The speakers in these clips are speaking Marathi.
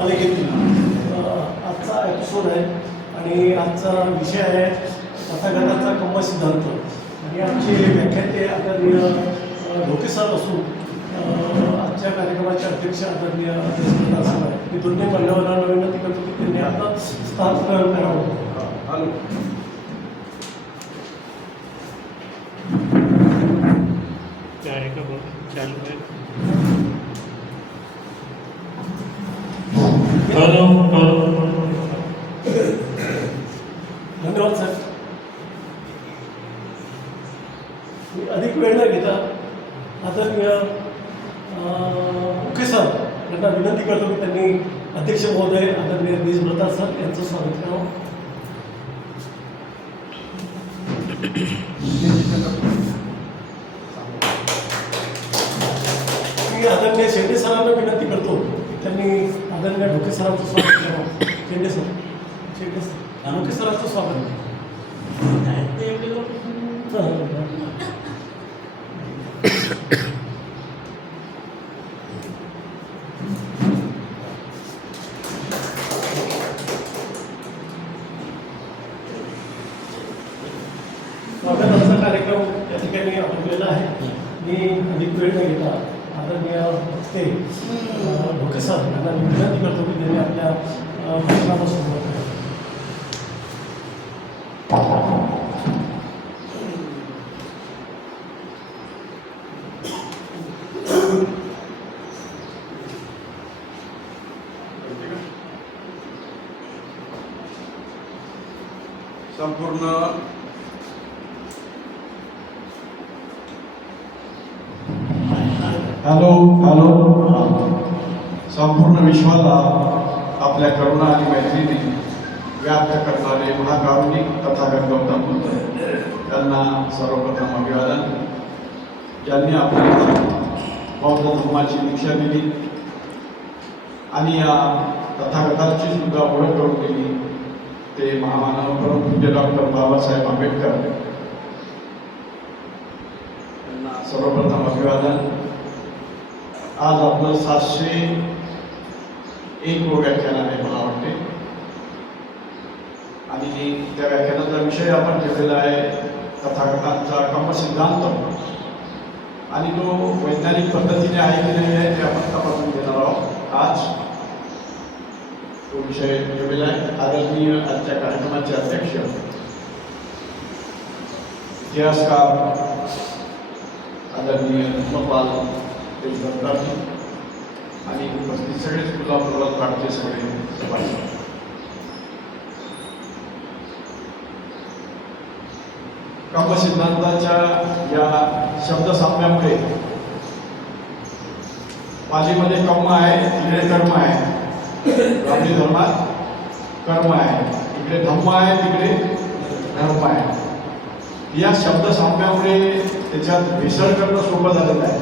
आजचा एपिसोड आहे आणि आजचा विषय आहे तथागताचा कम्म सिद्धांत आणि आमचे व्याख्याते आदरणीय ढोके सर असून आजच्या कार्यक्रमाचे अध्यक्ष आदरणीय सर आहे. मी दोन्ही मान्यवरांना विनंती करतो की त्यांनी आता स्थान करावं. धन्यवाद सर. मी अधिक वेळ न घेता आदरणीय मुख्य सर यांना विनंती करतो की त्यांनी अध्यक्ष महोदय आदरणीय देशभ्रता सर यांचं स्वागत करावं. मी आदरणीय शेंडे सरांना विनंती करतो त्यांनी आदरणीय ढोके सरांचं स्वागत करावं. शेंडे सर ढोके सरांचं स्वागत. स्वागताचा कार्यक्रम या ठिकाणी आटोपलेला आहे. मी अधिक वेळ न घेता आदरणीय ते ढोके सर यांना विनंती करतो की त्यांनी आपल्या भाषणाला सुरुवात करावी. संपूर्ण संपूर्ण विश्वाला आपल्या करुणा आणि मैत्रीने व्याप्त करणारे महाकारुणिक तथागत गौतम बुद्ध त्यांना सर्वप्रथम अभिवादन. ज्यांनी आपल्याला बौद्ध धर्माची दीक्षा दिली आणि या तथागताची सुद्धा ओळख करून दिली ते महामानव परमपूज्य डॉक्टर बाबासाहेब आंबेडकर यांना सर्वप्रथम अभिवादन. आज आपलं 701 व्याख्यान आहे मला वाटते आणि त्या व्याख्यानाचा विषय आपण ठेवलेला आहे तथागतांचा कम्म सिद्धांत आणि तो वैज्ञानिक पद्धतीने आहे की नाही आहे ते आपण तपासून घेणार आहोत. आज तो विषय ठेवलेला आहे. आदरणीय आजच्या कार्यक्रमाचे अध्यक्ष इतिहासकार आदरणीय धर्मपाल देशभक्ताजी आणि उपस्थित सगळेच गुलाबराव काटचे सगळे सभासद. कम्म सिद्धांताच्या या शब्दसाम्यामुळे पालीमध्ये कम्म आहे, तिकडे कर्म आहे. ब्राह्मणी धर्मात कर्म आहे, इकडे धम्म आहे, तिकडे धर्म आहे. या शब्दसाम्यामुळे त्याच्यात भेसळ करणं सोपं झालेलं आहे.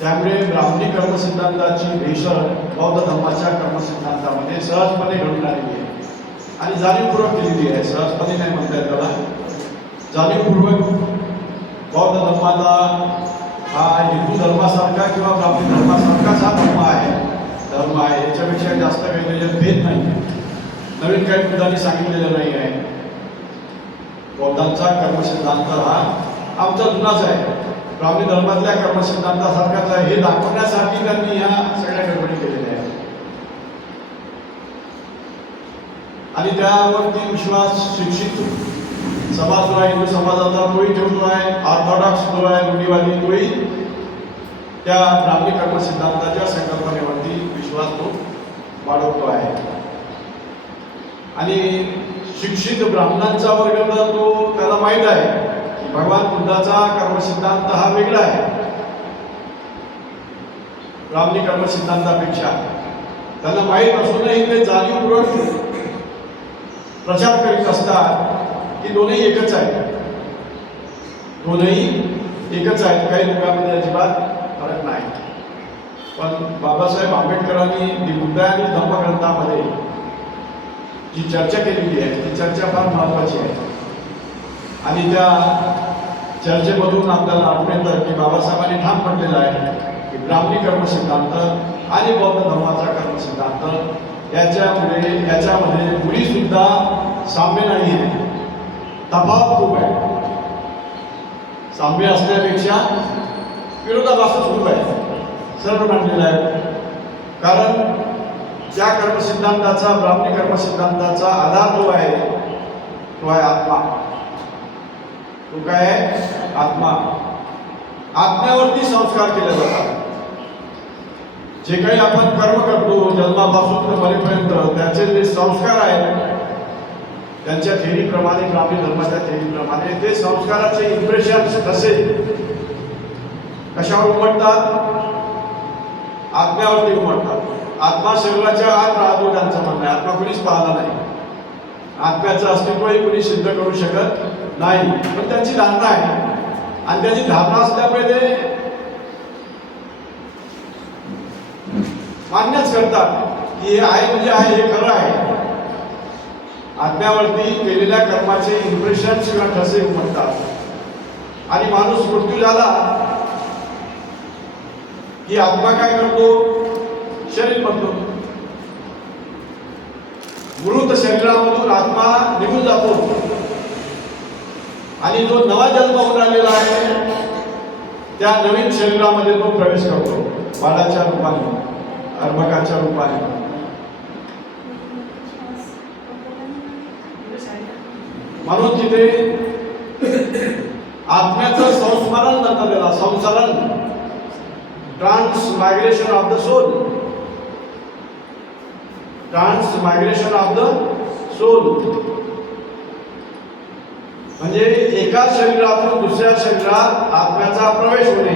त्यामुळे ब्राह्मणी कर्मसिद्धांताची भेसळ बौद्ध धर्माच्या कर्मसिद्धांतामध्ये सहजपणे घडून आलेली आहे आणि जाणीवपूर्वक केलेली आहे. सहजपणे नाही म्हणता येत त्याला, जाणीवपूर्वक बौद्ध धर्माला हा हिंदू धर्मासारखा किंवा ब्राह्मणी धर्मासारखाच हा धर्म आहे. याच्यापेक्षा जास्त काही त्याच्यात भेद नाही. नवीन काही बुद्धांनी सांगितलेलं नाही आहे. बौद्धांचा कर्मसिद्धांत हा आमचा जुनाच आहे, ब्राह्मणी धर्मातल्या कर्मसिद्धांतासारखाच आहे हे दाखवण्यासाठी त्यांनी ह्या सगळ्या गडबडी केलेल्या आहेत आणि त्यावरती विश्वास शिक्षित समाज जो आहे, हिंदू समाजाचा तोही ठेवतो आहे, ऑर्थोडॉक्स जो आहे रूढीवादी तोही त्या ब्राह्मणी कर्मसिद्धांताच्या संकल्पनेवरती विश्वास तो वाढवतो आहे. आणि शिक्षित ब्राह्मणांचा वर्ग तो त्याला माहीत आहे की भगवान बुद्धाचा कर्मसिद्धांत हा वेगळा आहे ब्राह्मणी कर्मसिद्धांतापेक्षा. त्यांना माहीत असूनही ते जाणीवपूर्वक प्रचार करीत असतात की दोन्ही एकच आहेत, दोन्ही एकच आहेत. काही लोकांमध्ये अजिबात फरक नाही. पण बाबासाहेब आंबेडकरांनी बुद्ध आणि धम्मग्रंथामध्ये जी चर्चा केलेली आहे ती चर्चा फार महत्त्वाची आहे आणि त्या चर्चेमधून आपल्याला आठवण येतं की बाबासाहेबांनी ठाम म्हटलेलं आहे की ब्राह्मणी कर्मसिद्धांत आणि बौद्ध धर्माचा कर्मसिद्धांत याच्यामध्ये मुळी सुद्धा साम्य नाही आहे, तफावत खूप आहे. साम्य असण्यापेक्षा विरोधाभास खूप आहे, सर्व मांडलेलं आहे. कारण ज्या कर्मसिद्धांताचा, ब्राह्मणी कर्मसिद्धांताचा आधार जो आहे तो आहे आत्मा. तो काय आहे? आत्मा. आत्म्यावरती संस्कार केले जातात. जे काही आपण कर्म करतो जन्मापासून तर मरेपर्यंत त्याचे जे संस्कार आहेत त्यांच्या थेरीप्रमाणे, ब्राह्मणी धर्माच्या थेरीप्रमाणे ते संस्काराचे इम्प्रेशन्स कसे कशावर उमटतात? आत्म्यावरती उमटतात. आत्मा शरीराच्या आत राहतो त्यांचं म्हणणं आहे. आत्मा कुणीच पाहला नाही. आत्म्याचं अस्तित्वही कुणी सिद्ध करू शकत नाही, पण त्यांची धारणा आहे. आणि त्याची धारणा असल्यामुळे ते मान्यच करतात की हे आहे म्हणजे आहे, हे खरं आहे. आत्म्यावरती केलेल्या कर्माचे इम्प्रेशन किंवा ठसे उमटतात. आणि माणूस मृत्यू झाला की आत्मा काय करतो? शरीर बनतो. मृत शरीरामधून आत्मा निघून जातो आणि जो नवा जन्म होऊन राहिलेला आहे त्या नवीन शरीरामध्ये तो प्रवेश करतो, बाळाच्या रूपाने, अर्भकाच्या रूपाने. म्हणून तिथे आत्म्याचं संस्मरण म्हणतात त्याला, संसरण, transmigration of the soul. Transmigration of the soul म्हणजे एका शरीरातून दुसऱ्या शरीरात आत्म्याचा प्रवेश होणे,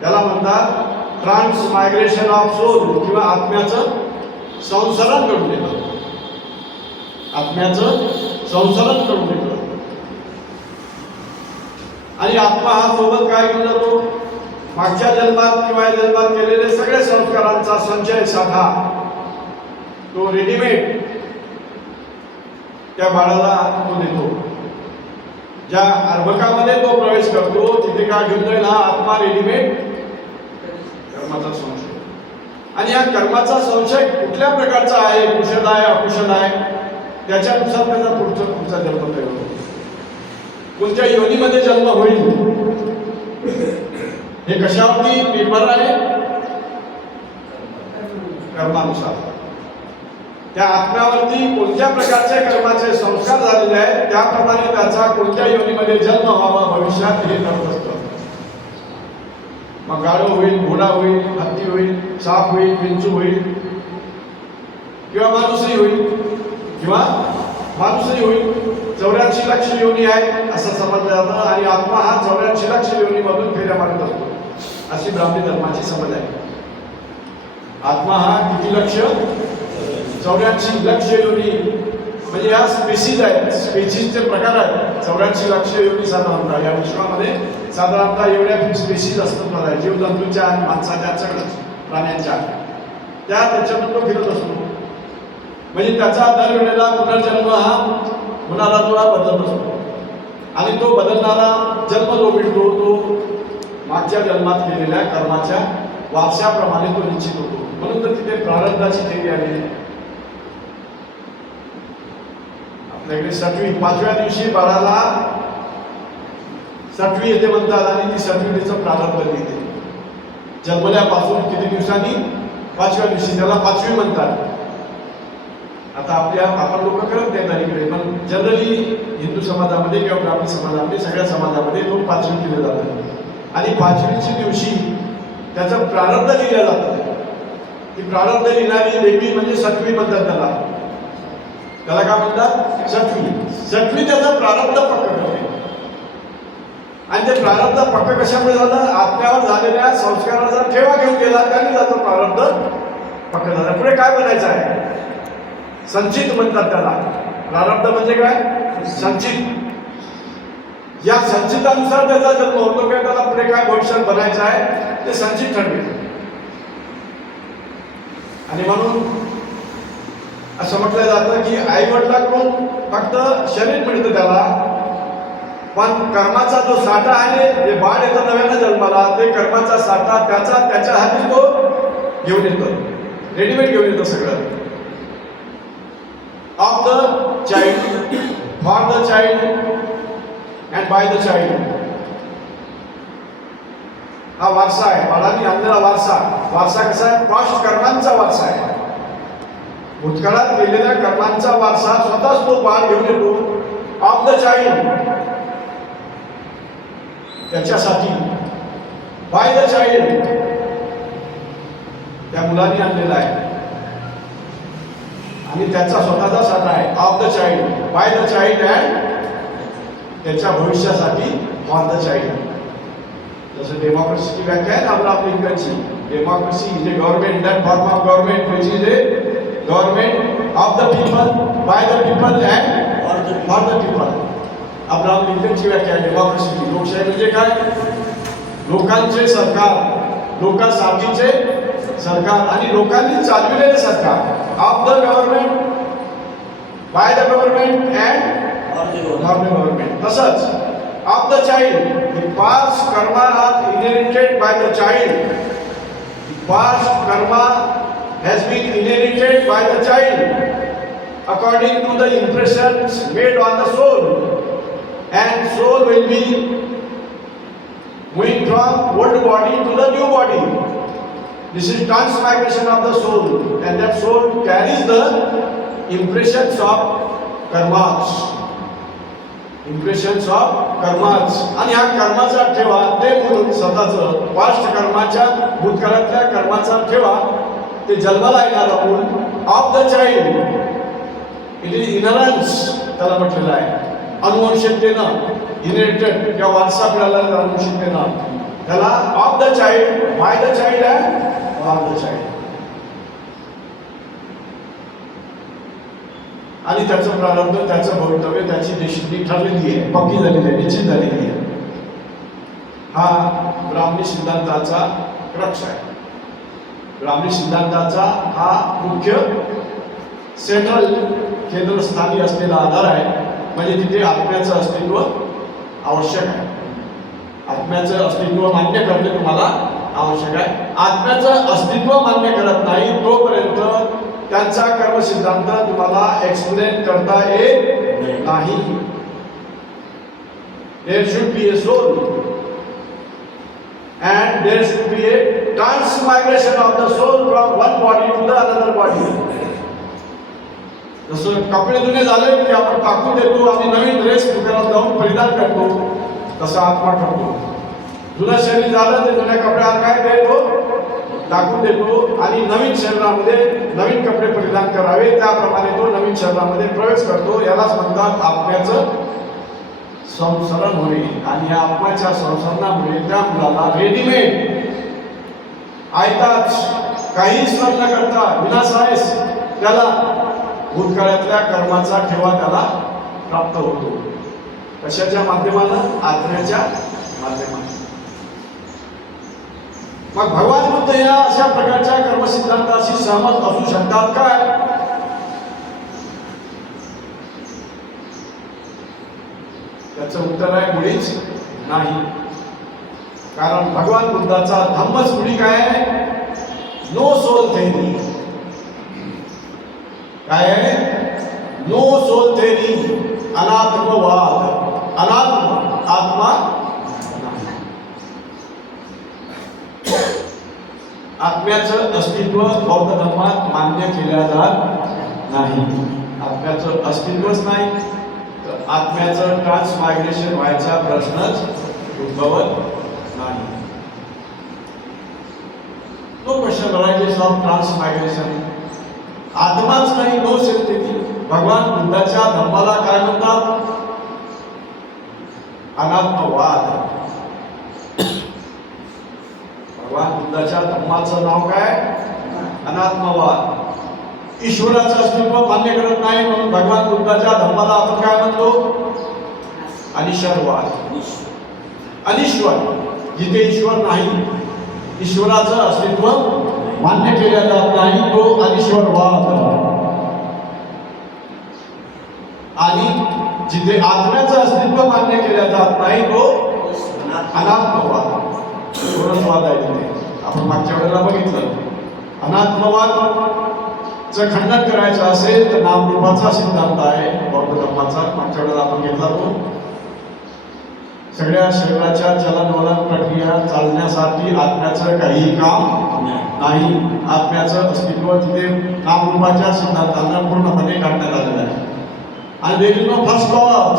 त्याला म्हणतात ट्रान्समायग्रेशन ऑफ सोल किंवा आत्म्याचं संसरण करून देणं. आत्म्याचं संसरण करून देणं. आणि आत्मा हा सोबत काय घेऊन जातो? मागच्या जन्मात किंवा या जन्मात केलेले सगळे संस्कारांचा संचय साठा तो रेडीमेड त्या बाळाला तो देतो. ज्या अर्भकामध्ये तो प्रवेश करतो तिथे काय घेऊन जाईल? हा आत्मा रेडीमेड कर्माचा संशय. आणि या कर्माचा संशय कुठल्या प्रकारचा आहे, कुशल आहे, अकुशल आहे, त्याच्यानुसार त्याचा पुढचा जन्म तयार होतो. कोणत्या योनीमध्ये जन्म होईल हे कशावरती निर्भर आहे? कर्मानुसार. त्या आत्म्यावरती कोणत्या प्रकारचे कर्माचे संस्कार झालेले आहेत त्याप्रमाणे त्याचा कोणत्या योनीमध्ये जन्म व्हावा भविष्यात हे ठरत असतं. मग गाढव होईल, घोडा होईल, हत्ती होईल, साप होईल, विंचू होईल, किंवा माणूसही होईल, किंवा माणूसही होईल. 84 लाख योनी आहे असं समजलं जातं. आणि आत्मा हा 84 लाख योनीमधून फेऱ्या मारत असतो, अशी ब्राह्मणी धर्माची समज आहे. आत्मा हा किती लक्ष? 84 लाख योनी. म्हणजे या स्पेसीज आहेत, स्पेसीजचे प्रकार आहेत. 84 लाख योनी साधारणतः या विश्वामध्ये साधारणतः एवढ्या स्पेसीज असतात जीवजंतूंच्या आणि माणसाच्या, सगळ्याच प्राण्यांच्या. त्याच्यातून तो फिरत असतो. म्हणजे त्याचा दरवेळेला पुनर्जन्म हा होणारा तो बदलत असतो. आणि तो बदलणारा जन्म जो मिळतो तो मागच्या जन्मात केलेल्या कर्माच्या वारशाप्रमाणे तो निश्चित होतो. म्हणून तर तिथे प्रारब्धाची थेरी आली. आपल्याकडे 5व्या दिवशी बाळाला 6वी येते म्हणतात आणि ती 6वी तिचं प्रारब्ध लिहिते. जन्मल्यापासून किती दिवसांनी? 5व्या दिवशी. त्याला 5वी म्हणतात. आता आपण लोक करत नाहीत अलीकडे, पण जनरली हिंदू समाजामध्ये किंवा ब्राह्मणी समाजामध्ये, सगळ्या समाजामध्ये तो 5वी केलं जातं. आणि 5वीच्या दिवशी त्याचं प्रारब्ध लिहिलं जातं. ती प्रारब्ध लिहिणारी देवी म्हणजे 6वी म्हणतात त्याला. त्याला काय म्हणतात? 6वी. 6वी त्याचं प्रारब्ध पक्क करते. आणि ते प्रारब्ध पक्क कशामुळे झालं? आत्म्यावर झालेल्या संस्काराचा ठेवा घेऊन गेला त्याने त्याचं प्रारब्ध पक्क झालं. पुढे काय बनायचं आहे? संचित म्हणतात त्याला. प्रारब्ध म्हणजे काय? संचित. या संचितानुसार त्याचा जन्म होतो. काय त्याला पुढे काय भविष्यात बनायचं आहे ते संचित ठरते. आणि म्हणून असं म्हटलं जातं की आई वडिलांकडून फक्त शरीर मिळतं त्याला, पण कर्माचा जो साठा आहे, जे बाळ येतं नव्यानं जन्माला, ते कर्माचा साठा त्याच्या हाती तो घेऊन येतो. रेडीमेड घेऊन येतं सगळं. Of the child, for the child and by the child. हा वारसा आहे, बाळांनी आणलेला वारसा. वारसा कसा आहे? पास्ट कर्मांचा वारसा आहे. भूतकाळात केलेल्या कर्मांचा वारसा स्वतःच तो बाळ घेऊन येतो. ऑफ द चाइल्ड, त्याच्यासाठी. बाय द चाइल्ड, त्या मुलांनी आणलेला आहे. आणि त्याचा स्वतःचा साठा आहे. Of the child, by the child and त्याच्या भविष्यासाठी फॉर द चाइल्ड. जसं डेमोक्रेसीची व्याख्या आहे ना अब्राहम लिंकनची. Democracy is a government, that form of government which is a government of the people, by the people and for the people. Abraham लिंकनची व्याख्या आहे डेमोक्रेसीची. लोकशाही म्हणजे काय? लोकांचे सरकार, लोकांसाठीचे सरकार आणि लोकांनी चालविलेले सरकार. Of the government, by the government and for the government. तसंच of the child, the past karma are inherited by the child. The past karma has been inherited by the child according to the impressions made on the soul, and soul will be moving from old body to the new body. This is transmigration of the soul, and that soul carries the impressions of karmas. Impressions of कर्माच. आणि ह्या कर्माचा ठेवा ते म्हणून स्वतःचं पास्ट कर्माच्या, भूतकाळातल्या कर्माचा ठेवा ते जन्माला येणारा मूल. Of the child, it is inherence त्याला म्हटलेलं आहे. अनुवंशिकतेनं, इनहेरिटेड किंवा वारसा मिळालेला अनुवंशिकतेनं त्याला of the child, by the child and for the child. आणि त्याचं प्रारंभ, त्याचं भवितव्य, त्याची देशनी ठरलेली आहे, पक्की झालेली आहे, निश्चित झालेली आहे. हा ब्राह्मणी सिद्धांताचा क्रक्ष आहे. ब्राह्मणी सिद्धांताचा हा मुख्य सेंट्रल केंद्रस्थानी असलेला आधार आहे. म्हणजे तिथे आत्म्याचं अस्तित्व आवश्यक आहे. आत्म्याचं अस्तित्व मान्य करणे तुम्हाला आवश्यक आहे. आत्म्याचं अस्तित्व मान्य करत नाही तोपर्यंत त्यांचा कर्मसिद्धांत तुम्हाला एक्सप्लेन करता येत नाही. There should be a soul and there should be a transmigration of the soul from one body to the another body. जसं कपडे जुने झाले की आपण टाकून देतो आणि नवीन ड्रेस दुकानात जाऊन परिधान करतो, तसा आत्मा ठरतो. जुनं शरीर झालं ते जुन्या कपड्यावर काय देतो, टाकून देतो आणि नवीन शरीरामध्ये नवीन कपडे परिधान करावे, त्याप्रमाणे तो नवीन शरीरामध्ये प्रवेश करतो. यालाच म्हणतात आत्म्याचं संसरण होणे. आणि या आत्म्याच्या संसरणामुळे त्या मुलाला रेडीमेड आयताच, काही श्रम न करता विनासायस त्याला भूतकाळातल्या कर्माचा ठेवा त्याला प्राप्त होतो. कशाच्या माध्यमानं? आत्म्याच्या माध्यमाने. मग भगवान बुद्ध या अशा प्रकारच्या कर्मसिद्धांताशी सहमत असू शकतात काय? त्याचं उत्तर आहे मुळीच नाही. कारण भगवान बुद्धाचा धम्मच मुळी काय आहे? No soul theory. काय आहे? नो सोल थेरी, अनात्मवाद. अनात्म, आत्मा आत्म्याचं अस्तित्व बौद्ध धर्मात मान्य केल्या जात नाही. आत्म्याचं अस्तित्वच नाही तर आत्म्याचं ट्रान्समायग्रेशन व्हायचा प्रश्नच उद्भवत नाही. No question arises of transmigration. आत्माच नाही, नो सेल्फ. भगवान बुद्धाच्या धर्माला काय म्हणतात? अनात्मवाद. भगवान बुद्धाच्या धर्माचं नाव काय? अनात्मवाद. ईश्वराचं अस्तित्व मान्य करत नाही म्हणून भगवान बुद्धाच्या धर्माला आपण काय म्हणतो? अनिश्वरवाद. अनिश्वर, जिथे ईश्वर नाही, ईश्वराचं अस्तित्व मान्य केल्या जात नाही, तो अनिश्वरवाद. आणि जिथे आत्म्याचं अस्तित्व मान्य केल्या जात नाही, तो अनात्मवाद. आहे तिथे. आपण मागच्या वेळेला बघितलं अनात्मवादचं खंडन करायचं असेल तर नामरूपाचा सिद्धांत आहे बौद्ध धर्माचा. मागच्या वेळेला आपण घेतला तो. सगळ्या शरीराच्या चलनवलन प्रक्रिया चालण्यासाठी आत्म्याचं काही काम नाही. आत्म्याचं अस्तित्व तिथे नामरूपाच्या सिद्धांतांना पूर्णपणे काढण्यात आलेलं आहे. आणि there is no first cause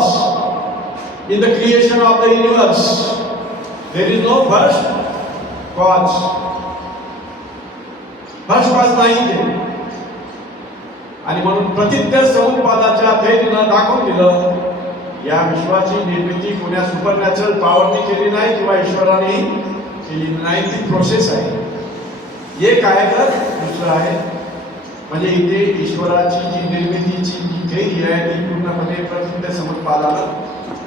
in the creation of the universe. There is no first cause. First cause नाही ते. आणि म्हणून प्रतिज्ञ समुत्पादाच्या थेरीनं दाखवून दिलं या विश्वाची निर्मिती कोण्या सुपरनॅचरल पॉवरने केली नाही किंवा ईश्वराने केली नाही. ती प्रोसेस आहे. एक आहे तर दुसरं आहे. म्हणजे इथे ईश्वराची जी निर्मितीची जी थेरी आहे ती पूर्णपणे प्रतिज्ञ समुत्पादानं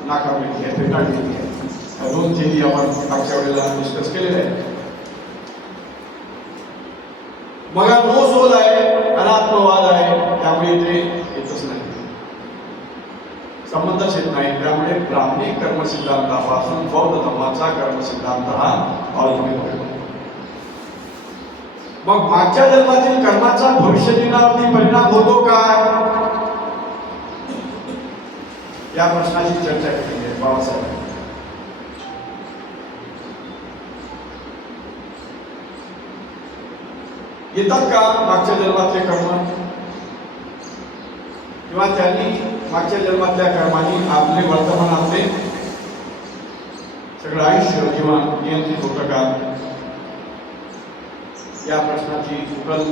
नाकारलेली आहे, फेटाळलेली आहे. दोन थेरी आपण मागच्या वेळेला डिस्कस केलेल्या आहेत. मग नो सोल आहे, अनात्मवाद आहे, त्यामुळे ते येतच नाही, संबंधच येत नाही. त्यामुळे ब्राह्मणी कर्मसिद्धांतापासून बौद्ध धर्माचा कर्मसिद्धांत हा अवलंबित होतो. मग मागच्या जन्मातील कर्माचा भविष्य दिनावरती परिणाम होतो काय, या प्रश्नाची चर्चा केली आहे बाबासाहेब. येतात का मागच्या जन्मातले कर्म, किंवा त्यांनी मागच्या जन्मातल्या कर्मांनी आपले वर्तमानातले सगळं आयुष्य किंवा नियंत्रित होतं का, या प्रश्नाची उकल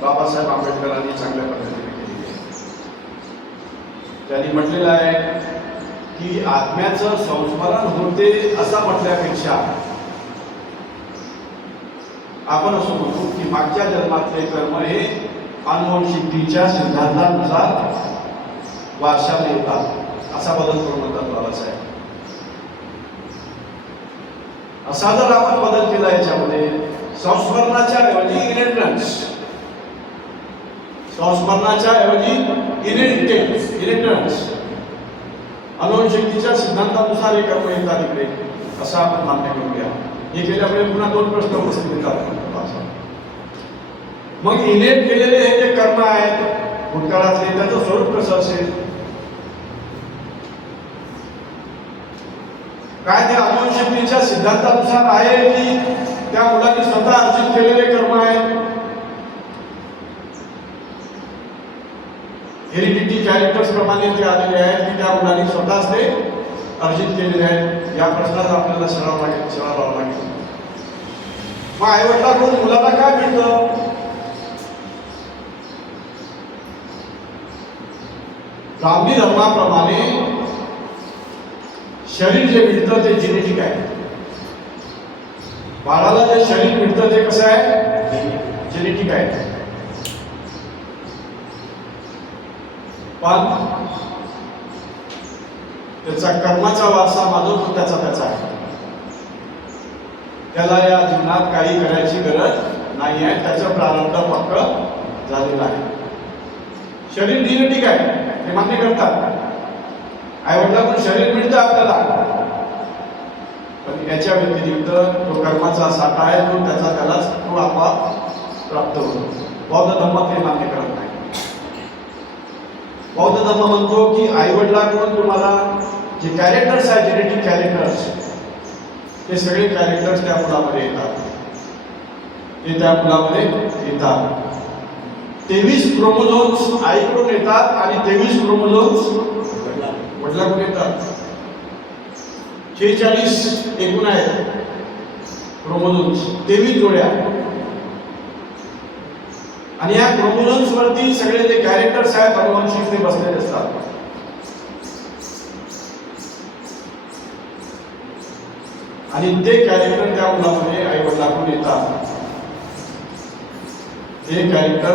बाबासाहेब आंबेडकरांनी चांगल्या पद्धतीने केली आहे. त्यांनी म्हटलेलं आहे की आत्म्याचं संस्मरण होते असं म्हटल्यापेक्षा आपण असं म्हणतो की मागच्या जन्मातले कर्म हे अनुवंशिकतेच्या सिद्धांतानुसार वारशाने येतात, असा बदल करून म्हणतात बाबासाहेब. असा जर आपण बदल केला याच्यामध्ये संस्मरणाच्या ऐवजी इनहेरिटन्स, संस्मरणाच्या ऐवजी इनहेरिटन्स, अनुवंशिकतेच्या सिद्धांतानुसार हे कर्म येतात इकडे, असं आपण मान्य करूया. हे केल्यामुळे पुन्हा दोन प्रश्न उपस्थित येतात. मग इनेट केलेले हे जे कर्म आहेत भूतकाळातले, त्याचं स्वरूप कसं असेल, काय ते अनुवंशिकतेच्या सिद्धांतानुसार आहे की त्या मुलांनी स्वतः अर्जित केलेले कर्म आहेत, हेरिडिटी कॅरेक्टर्स प्रमाणे ते आलेले आहेत की त्या मुलांनी स्वतःच ते अर्जित केलेले आहेत, या प्रश्नाचा आपल्याला सराव लागेल. मग आईवडिलांकडून मुलाला काय मिळतं, ब्राह्मणी धर्माप्रमाणे शरीर जे मिळतं ते जेनेटिक आहे. बाळाला जे शरीर मिळतं ते कसं आहे, जेनेटिक आहे. पण त्याचा कर्माचा वारसा मानतो तो त्याचा आहे. त्याला या जीवनात काही करायची गरज नाही आहे, त्याचं प्रारंभ फक्त झालेलं आहे. शरीर जेनेटिक आहे हे मान्य करतात. आईवडिलांकडून शरीर मिळतं आपल्याला, पण याच्या व्यतिरिक्त तो कर्माचा साठा आहे, तो त्यालाच तो आपोआप प्राप्त होतो. बौद्ध धर्मात हे मान्य करत नाही. बौद्ध धर्म म्हणतो की आईवडिलांकडून तुम्हाला जे कॅरेक्टर्स आहेत, जेनेटिक कॅरेक्टर्स, ते सगळे कॅरेक्टर्स त्या मुलामध्ये येतात. ते त्या मुलामध्ये येतात. 23 क्रोमोझोम्स आईकडून येतात आणि 23 क्रोमोझोम्स वडिलांकडून येतात. 46 एकूण आहेत क्रोमोझोम्स, 23 जोड्या. आणि या क्रोमोझोम्स वरती सगळे जे कॅरेक्टर्स आहेत अनुवंशिक ते बसलेले असतात. आणि ते कॅरेक्टर त्या मुलामध्ये आई वडिलांकडून येतात. हे कॅरेक्टर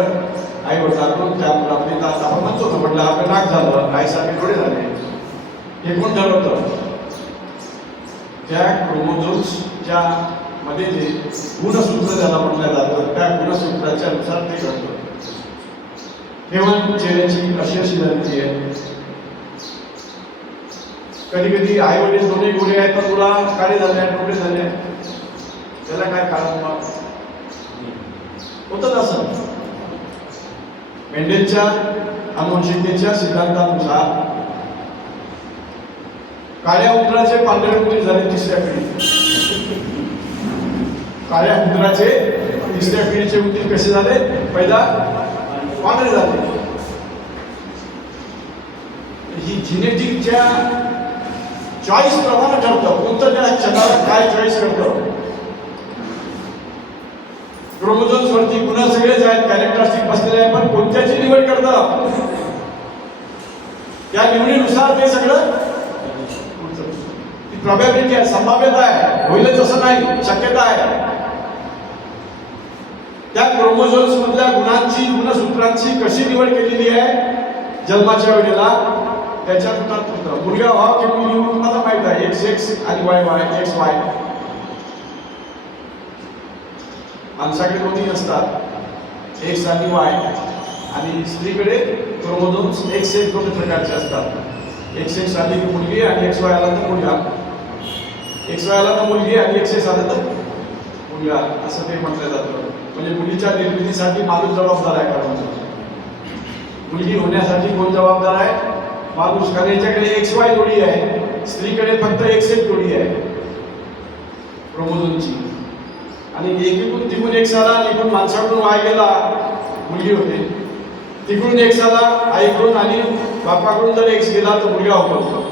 आई वडिलांकडून त्या मुलामध्ये येतात. आपण म्हणतो ना, म्हटलं आपलं नाक झालं, आईसारखे डोळे झाले, हे कोण ठरवतं, त्या क्रोमोझोम्सच्या मध्ये जे गुणसूत्र ज्याला म्हटलं जातं, त्या गुणसूत्राच्या नुसार ते घडतं. तेव्हा चेहऱ्याची अशी झालेली आहे. कधी कधी आई वडील दोन्ही गोरे आहेत पण मुला काळे झाले आहेत, डोळे झाले आहेत, त्याला काय कारण, होतं असं. मेंडेलच्या अनुवंशिकतेच्या सिद्धांतानुसार काळ्या उंदराचे पांढरे उंदीर झाले तिसऱ्या पिढी. काळ्या उंदराचे तिसऱ्या पिढीचे उंदीर कसे झाले? पहिला पांढरे झाले. ही जिनेटिकच्या चॉईस प्रमाणे ठरतं कोणतं त्या क्षणाला काय चॉईस करतं. क्रोमोझोम्स वरती पुन्हा सगळेच आहेत, कॅरेक्टरिस्टिक बसलेले आहेत, पण कोणत्याची निवड करतं त्या निवडीनुसार ते सगळं प्रोबॅबिलिटी आहे, संभाव्यता आहे, होईलच असं नाही, शक्यता आहे. त्या क्रोमोझोम्स मधल्या गुणांची गुणसूत्रांची कशी निवड केलेली आहे जन्माच्या वेळेला त्याच्यानुसार होतं. मुलगा व्हावा की मुलगी म्हणून मला माहित आहे, एक्स आणि वाय एक्स वाय. माणसाकडे दोन्ही असतात, एक्स आणि वाय, आणि स्त्रीकडे क्रोमोझोम्स एक्स दोन प्रकारचे असतात. एक्स आली की मुलगी आणि एक्स वाय आला तर मुलगा, एक्स वाय आला तर मुलगी आणि एक्स आला तर मुलगा, असं ते म्हटलं जातं. म्हणजे मुलीच्या निर्मितीसाठी माणूस जबाबदार आहे. कारण मुलगी होण्यासाठी कोण जबाबदार आहे? माणूस. कारण याच्याकडे एक्स वाय जोडी आहे, स्त्रीकडे फक्त एक्स जोडी आहे क्रोमोझोमची. आणि एकीकडून तिकडून एक्स आला आणि इकडून माणसाकडून वाय गेला मुलगी होते, तिकडून एक्स आला आईकडून आणि बापाकडून जर एक्स गेला तर मुलगा होतो.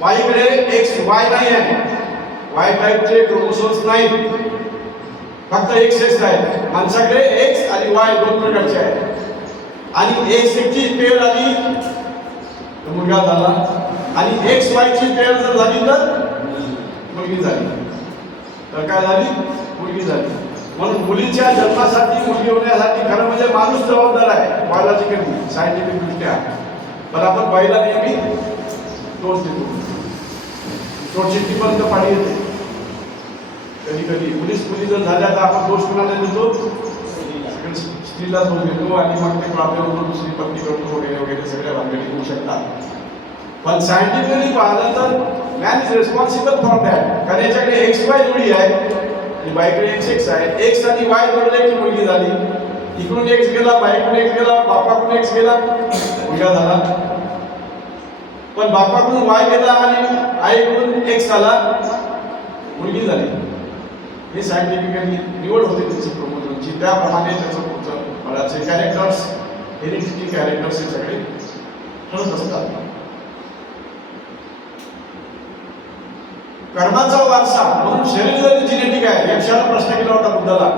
वाईकडे एक्स वाय नाही आहे, वाय टाईपचे क्रोमोसोम्स नाहीत, फक्त एक्स एक्स आहेत. माणसाकडे एक्स आणि वाय दोन प्रकारचे आहेत. आणि एक्स ची पेअर आली तर मुलगा झाला, आणि एक्स वाय ची पेअर जर झाली तर मुलगी झाली. तर काय झाली? मुलगी झाली. म्हणून मुलीच्या जन्मासाठी, मुलगी होण्यासाठी खरं म्हणजे माणूस जबाबदार आहे बायोलॉजिकली, सायंटिफिक दृष्ट्या. पण आपण बाईला नेहमी दोष देतो, चिठ्ठीपर्यंत पाणी येते. कधी कधी मुली जर झाल्या तर आपण दोष कुणाला देतो? स्त्रीला दोष देतो, आणि मग ते प्रॉब्लेम होतो, दुसरी पत्नी करतो वगैरे वगैरे सगळ्या भानगडी होऊ शकतात. पण सायंटिफिकली पाहिलं तर man is responsible for that. कारण याच्याकडे एक्स वाय जोडी आहे आणि बाईकडे एक्स एक्स आहे. एक्स आणि वाय जोडले की मुलगी झाली. इकडून एक्स गेला, बाईकडून एक्स गेला, बापाकडून एक्स गेला, मुलगा झाला. पण बापाकडून वाय गेला आणि आईकडून एक्स आला, मुलगी झाली. हे सायंटिफिकली निवड होते त्याची क्रोमोझोमची. त्याप्रमाणे त्याचं पुढचं फळाचे कॅरेक्टर्स, हेरिडिटी कॅरेक्टर्स हे सगळे ठरत असतात. कर्माचा वारसा म्हणून शरीर जरी जिनेटिक आहे. यक्षाला प्रश्न केला होता बुद्धाला,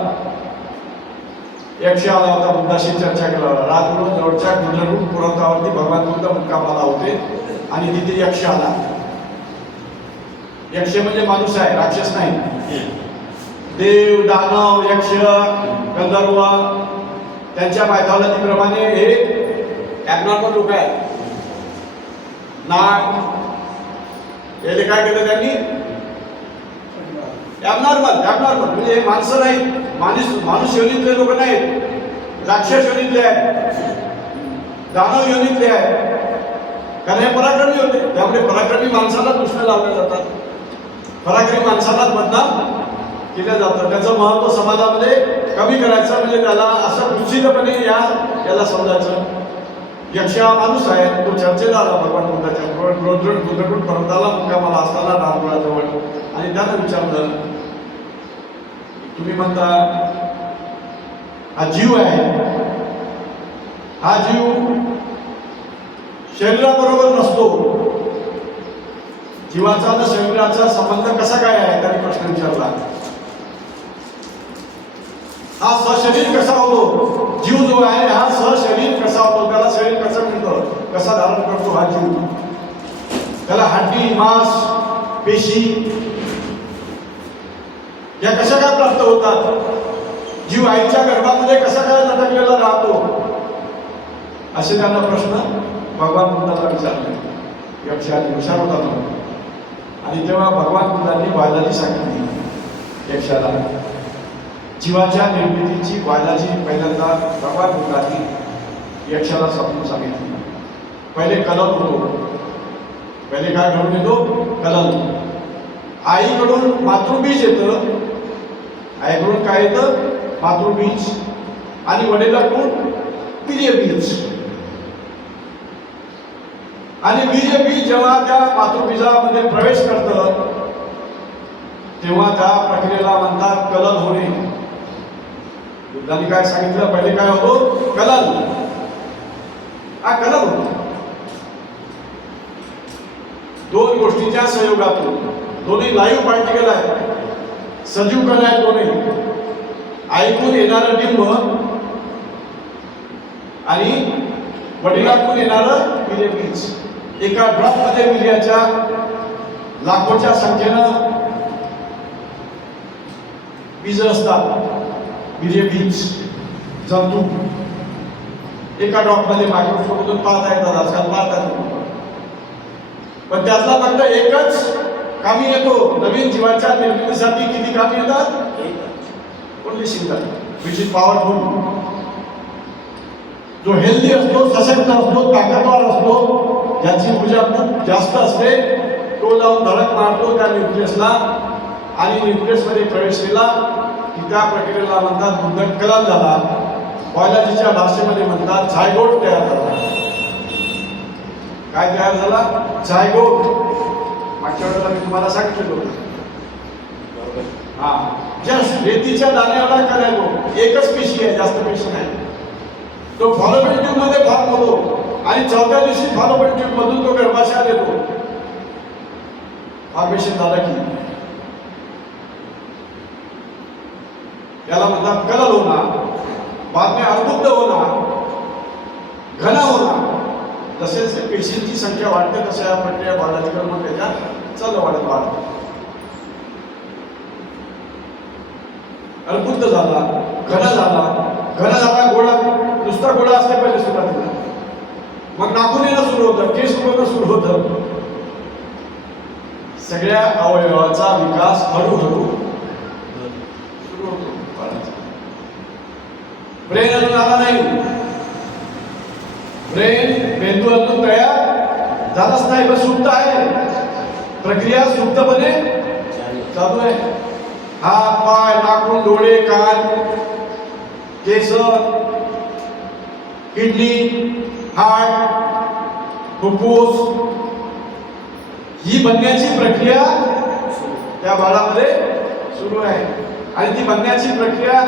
यक्ष आला होता, बुद्धाशी चर्चा केला होता. राजगृह जवळच्या गुजरूट पर्वतावरती भगवान बुद्ध मुक्कामाला होते आणि तिथे यक्ष आला. यक्ष म्हणजे माणूस आहे, राक्षस नाही. देव, दानव, यक्ष, गंधर्व त्यांच्या मायथॉलॉजीप्रमाणे हे ॲबनॉर्मल लोक आहेत. नाग याले काय केलं त्यांनी? ॲबनॉर्मल म्हणजे हे माणसं नाहीत, माणूस योनीतले लोक नाहीत, राक्षस योनीतले आहेत, दानव योनीतले आहेत. कारण हे पराक्रमी होते, त्यामुळे पराक्रमी माणसाला दुष्ट लावले जातात, पराक्रमी माणसाला बदनाम केलं जातं. त्याचं महत्व समाजामध्ये कमी करायचं, म्हणजे त्याला असं निश्चितपणे याला समजायचं. यक्ष हा माणूस आहे, तो चर्चेला आला भगवान बुद्धाच्या गुजरूट पर्वताला मुक्कामाला असताना राजगृहाजवळ, आणि त्यानं विचारलं, तुम्ही म्हणता हा जीव आहे, हा जीव शरीराबरोबर नसतो, जीवाचा आणि शरीराचा संबंध कसा काय आहे? त्यांनी प्रश्न विचारला. हा सशरीर कसा होतो? जीव जो आहे हा सशरीर कसा होतो? त्याला शरीर कसं मिळतं, कसा धारण करतो हा जीव? त्याला हड्डी, मांस, पेशी या कशा काय प्राप्त होतात? जीव आईच्या गर्भामध्ये कसा काय लटकलेला राहतो? असे त्यांना प्रश्न भगवान बुद्धाला विचारले. यक्षाने हुशार होता तो, आणि तेव्हा भगवान बुद्धांनी बायलॉजी सांगितली यक्षाला. जीवाच्या निर्मितीची बायलॉजी पहिल्यांदा भगवान बुद्धांनी यक्षाला समजून सांगितली. पहिले कलम होतो, पहिले काय घडून येतो? कलम. आईकडून मातृबीज येतं, आईकडून काय येतं मातृबीज आणि वडिलांकडून वीर्यबीज. आणि वीर्यबीज जेव्हा त्या मातृबीजामध्ये प्रवेश करतं तेव्हा त्या प्रक्रियेला म्हणतात कलल होणे. बुद्धांनी काय सांगितलं पहिले काय होतो कलल. हा कलल होतो दोन गोष्टींच्या संयोगातून. दोन्ही लाईव्ह पार्टिकल आहेत, सजीव कण आहेत दोन्ही. ऐकून येणारं डिंब आणि वडिलांकडून येणारं वीर्यबीज. एका ड्रॉपमध्ये वीर्याच्या लाखोच्या संख्येनं बीज असतात, वीर्यबीज जंतू. एका ड्रॉपमध्ये मायक्रोस्कोपमधून पाहता येतात, आजकाल पाहतात. पण त्यातला फक्त एकच कामी येतो. नवीन जीवाच्या निर्मितीसाठी किती कामी येतात? Only single, which is powerful. जो हेल्दी असतो, सशक्त असतो, ताकदवार असतो, ज्याची ऊर्जा खूप जास्त असते, तो लावून धडक मारतो त्या न्यूक्लियसला आणि न्यूक्लियसमध्ये प्रवेश केला की त्या प्रक्रियेला म्हणतात बुद्ध कलल झाला. बायोलॉजीच्या भाषेमध्ये म्हणतात झायगोट तयार झाला. काय तयार झाला? झायगोट. मागच्या वेळेला मी तुम्हाला सांगितलं होतं. हा, जस्ट रेतीच्या दाण्याला करायचो. एकच पेशी आहे, जास्त पेशी नाही. तो फॉलोपियन ट्यूब मध्ये फॉर्म होतो आणि चौथ्या दिवशी फॉलोपियन ट्यूब मधून तो गर्भाशयात येतो. फॉर्मेशन झालं की याला म्हणतात कलल होणार. बाद में अर्बुद्ध होणार, घन होणार. जसे जसे पेशींची संख्या वाढते तसे या प्रक्रिया बायोलॉजिकल मग त्याच्यात चल वाढत वाढते. अर्बुद्ध झाला, घन झाला. घन झाला गोळा, नुसता गोळा असते पहिले सुरुवातीला. मग नाखून येणं सुरू होतं, केस उगवणं सुरू होतं. सगळ्या अवयवाचा विकास हळूहळू सुरू होतो. ब्रेन अजून आला नाही. ब्रेन मेंदू अजून तयार झालाच नाही, पण सुप्त आहे. प्रक्रिया सुप्तपणे चालू आहे. हात पाय नाकून डोळे कान केस किडनी हार्ट फुफ्फुस ही बनण्याची प्रक्रिया त्या बाळामध्ये सुरू आहे. आणि ती बनण्याची प्रक्रिया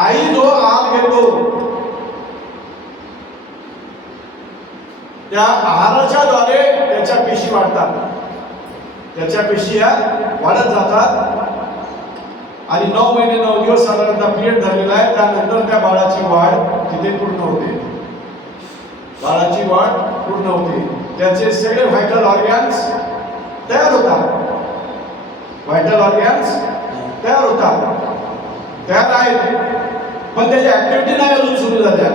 आई जो आहार घेतो त्या आहाराच्या द्वारे त्याच्या पेशी वाढतात. त्याच्या पेशी या वाढत जातात आणि 9 महिने 9 दिवस साधारणतः पिरियड झालेला आहे. त्यानंतर त्या बाळाची वाढ तिथे पूर्ण होते. बाळाची वाढ पूर्ण होते. त्याचे सगळे व्हायटल ऑर्गन्स तयार होतात. व्हायटल ऑर्गन्स तयार होतात, तयार आहेत, पण त्याची ऍक्टिव्हिटी नाही अजून सुरू झाल्या.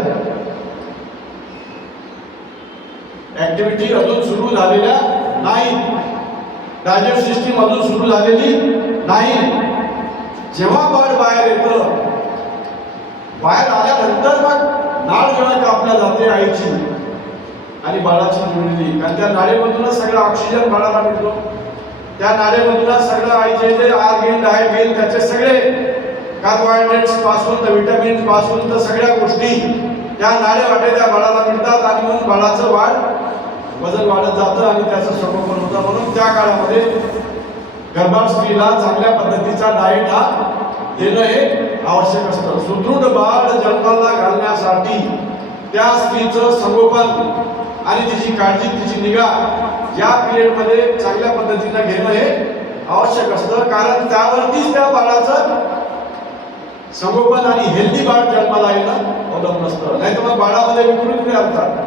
ऍक्टिव्हिटी अजून सुरू झालेल्या नाही. डायजेस्ट सिस्टीम अजून सुरू झालेली नाही. जेव्हा बाळ बाहेर येतं, बाहेर आल्यानंतर मग नाळ जेव्हा कापल्या जाते आईची आणि बाळाची जुळलेली, कारण त्या नाळेमधूनच सगळं ऑक्सिजन बाळाला मिळतो. त्या नाळेमधूनच सगळं आईचे जे आहार घेईल डाएट घेईल त्याचे सगळे कार्बोहायड्रेट्स पासून तर विटामिन्स पासून तर सगळ्या गोष्टी त्या नाळे वाटे त्या बाळाला मिळतात आणि म्हणून बाळाचं वजन वाढत जातं आणि त्याचं संगोपन होतं. म्हणून त्या काळामध्ये गर्भार स्त्रीला चांगल्या पद्धतीचा डाएट हा देणं हे आवश्यक असतं. सुदृढ बाळ जन्माला घालण्यासाठी त्या स्त्रीचं संगोपन आणि तिची काळजी तिची निगा या पिरियडमध्ये चांगल्या पद्धतीनं घेणं हे आवश्यक असतं. कारण त्यावरतीच त्या बाळाचं संगोपन आणि हेल्दी बाळ जन्माला येणं अवलंबून असतं. नाही तर मग बाळामध्ये विकृती असतात.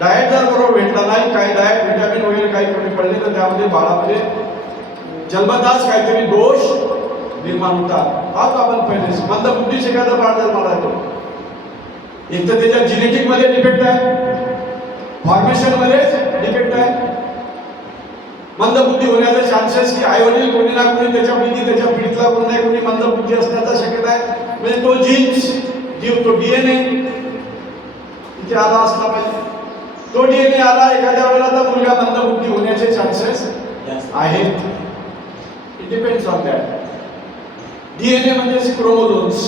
डाएट जर बरोबर भेटला नाही, काही डाएट व्हिटॅमिन वगैरे काही कमी पडले तर त्यामध्ये बाळामध्ये जन्मताच काहीतरी दोष निर्माण होतात. पाहतो आपण पहिले मंदबुद्धी एखादा बाळ जन्माला येतो. एक तर त्याच्या जिनेटिक मध्ये डिफेक्ट आहे, फॉर्मेशन मध्येच डिफेक्ट आहे. मंदबुद्धी होण्याचे चान्सेस की आई वडील कोणी ना कोणी त्याच्यापैकी त्याच्या पिढीतला कोणी ना कोणी मंदबुद्धी असण्याचा शक्यता आहे. म्हणजे तो जीन्स तो डीएनए तिथे आला असला पाहिजे. तो डीएनए आला एखाद्या वेळेला तर मुलगा मंदबुद्धी होण्याचे चान्सेस आहेत. It depends on that. DNA म्हणजे क्रोमोझोम्स.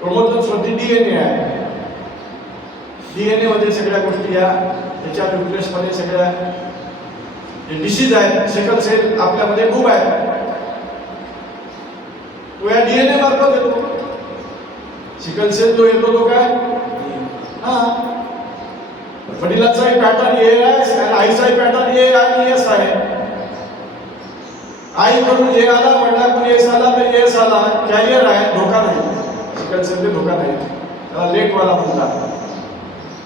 क्रोमोझोम्सवरती DNA आहे. DNA मध्ये सगळ्या गोष्टी या त्याच्या न्यूक्लियसमध्ये सगळ्या जे डिसीज आहेत, सिकल सेल आपल्यामध्ये खूप आहे, तो या DNA मार्फत येतो. सिकल सेल जो येतो तो काय, वडिलांचाही पॅटर्न ए आहे आणि आईचाही पॅटर्न ए आणि एस आहे. आईकडून ए आला, वडिलांकडून एस आला तर एस आला, कॅरियर आहे, धोका नाही. सिकल सेल धोका नाही, त्याला लेट वाला म्हणतात.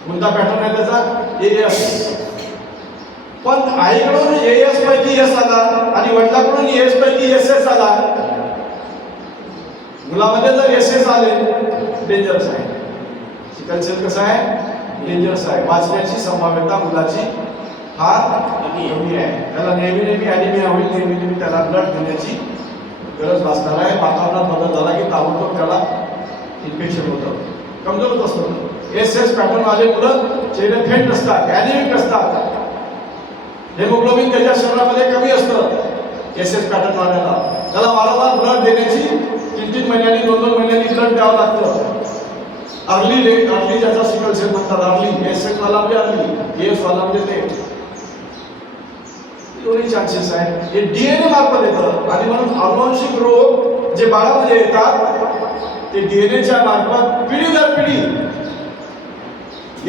कोणता पॅटर्न आहे त्याचा, एएस. पण आईकडून एएस पैकी एस आला आणि वडिलांकडून एस पैकी एसएस आला, मुलामध्ये जर एसएस आले डेंजरस आहे. सिकल सेल कसं आहे, डेंजरस आहे. वाचण्याची संभाव्यता मुलाची फार कमी आहे. त्याला नेहमी ॲनिमिया होईल, नेहमी त्याला ब्लड देण्याची गरज भासणार आहे. वातावरणात बदल झाला की ताबडतोब त्याला इन्फेक्शन होतं, कमजोर होत असतं. एसएस पॅटर्न वाले मुलं चेहरे फेंट असतात, ॲनिमिक असतात, हेमोग्लोबिन त्याच्या शरीरामध्ये कमी असतं. एसएस पॅटर्न वाल्याला त्याला वारंवार ब्लड देण्याची 3-3 महिन्यांनी 2-2 महिन्यांनी ब्लड द्यावं लागतं. अर्ली ज्याचा सिकल सेल म्हणतात, अर्ली. एसएस वाला म्हणजे अर्ली, एस वाला म्हणजे लेट. दोन्ही चान्सेस आहेत. हे डीएनए मार्फत येतं आणि म्हणून अनुवांशिक रोग जे बाळामध्ये येतात ते डीएनएच्या मार्फत पिढी दर पिढी,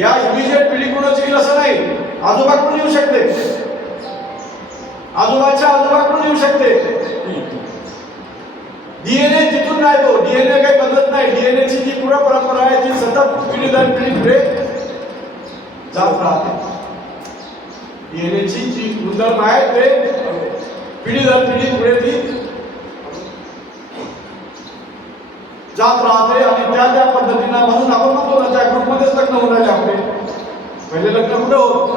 या इमिजिएट पिढीकडूनच येईल असं नाही, आजोबाकडून येऊ शकते, आजोबाच्या आजोबाकडून येऊ शकते. डीएनए तिथून नाही, तो डीएनए काही बदलत नाही. डीएनएची जी पुढे परंपरा आहे ती सतत पिढी दर पिढी पुढे जात राहते. डीएनएची जी गुणधर्म आहे ते पिढी दर पिढी पुढे ती जात राहते आणि त्या पद्धतीनं. म्हणून आपण म्हणतो ना, त्या ग्रुपमध्येच लग्न होऊन राहिले आपले. पहिले लग्न कुठं होत,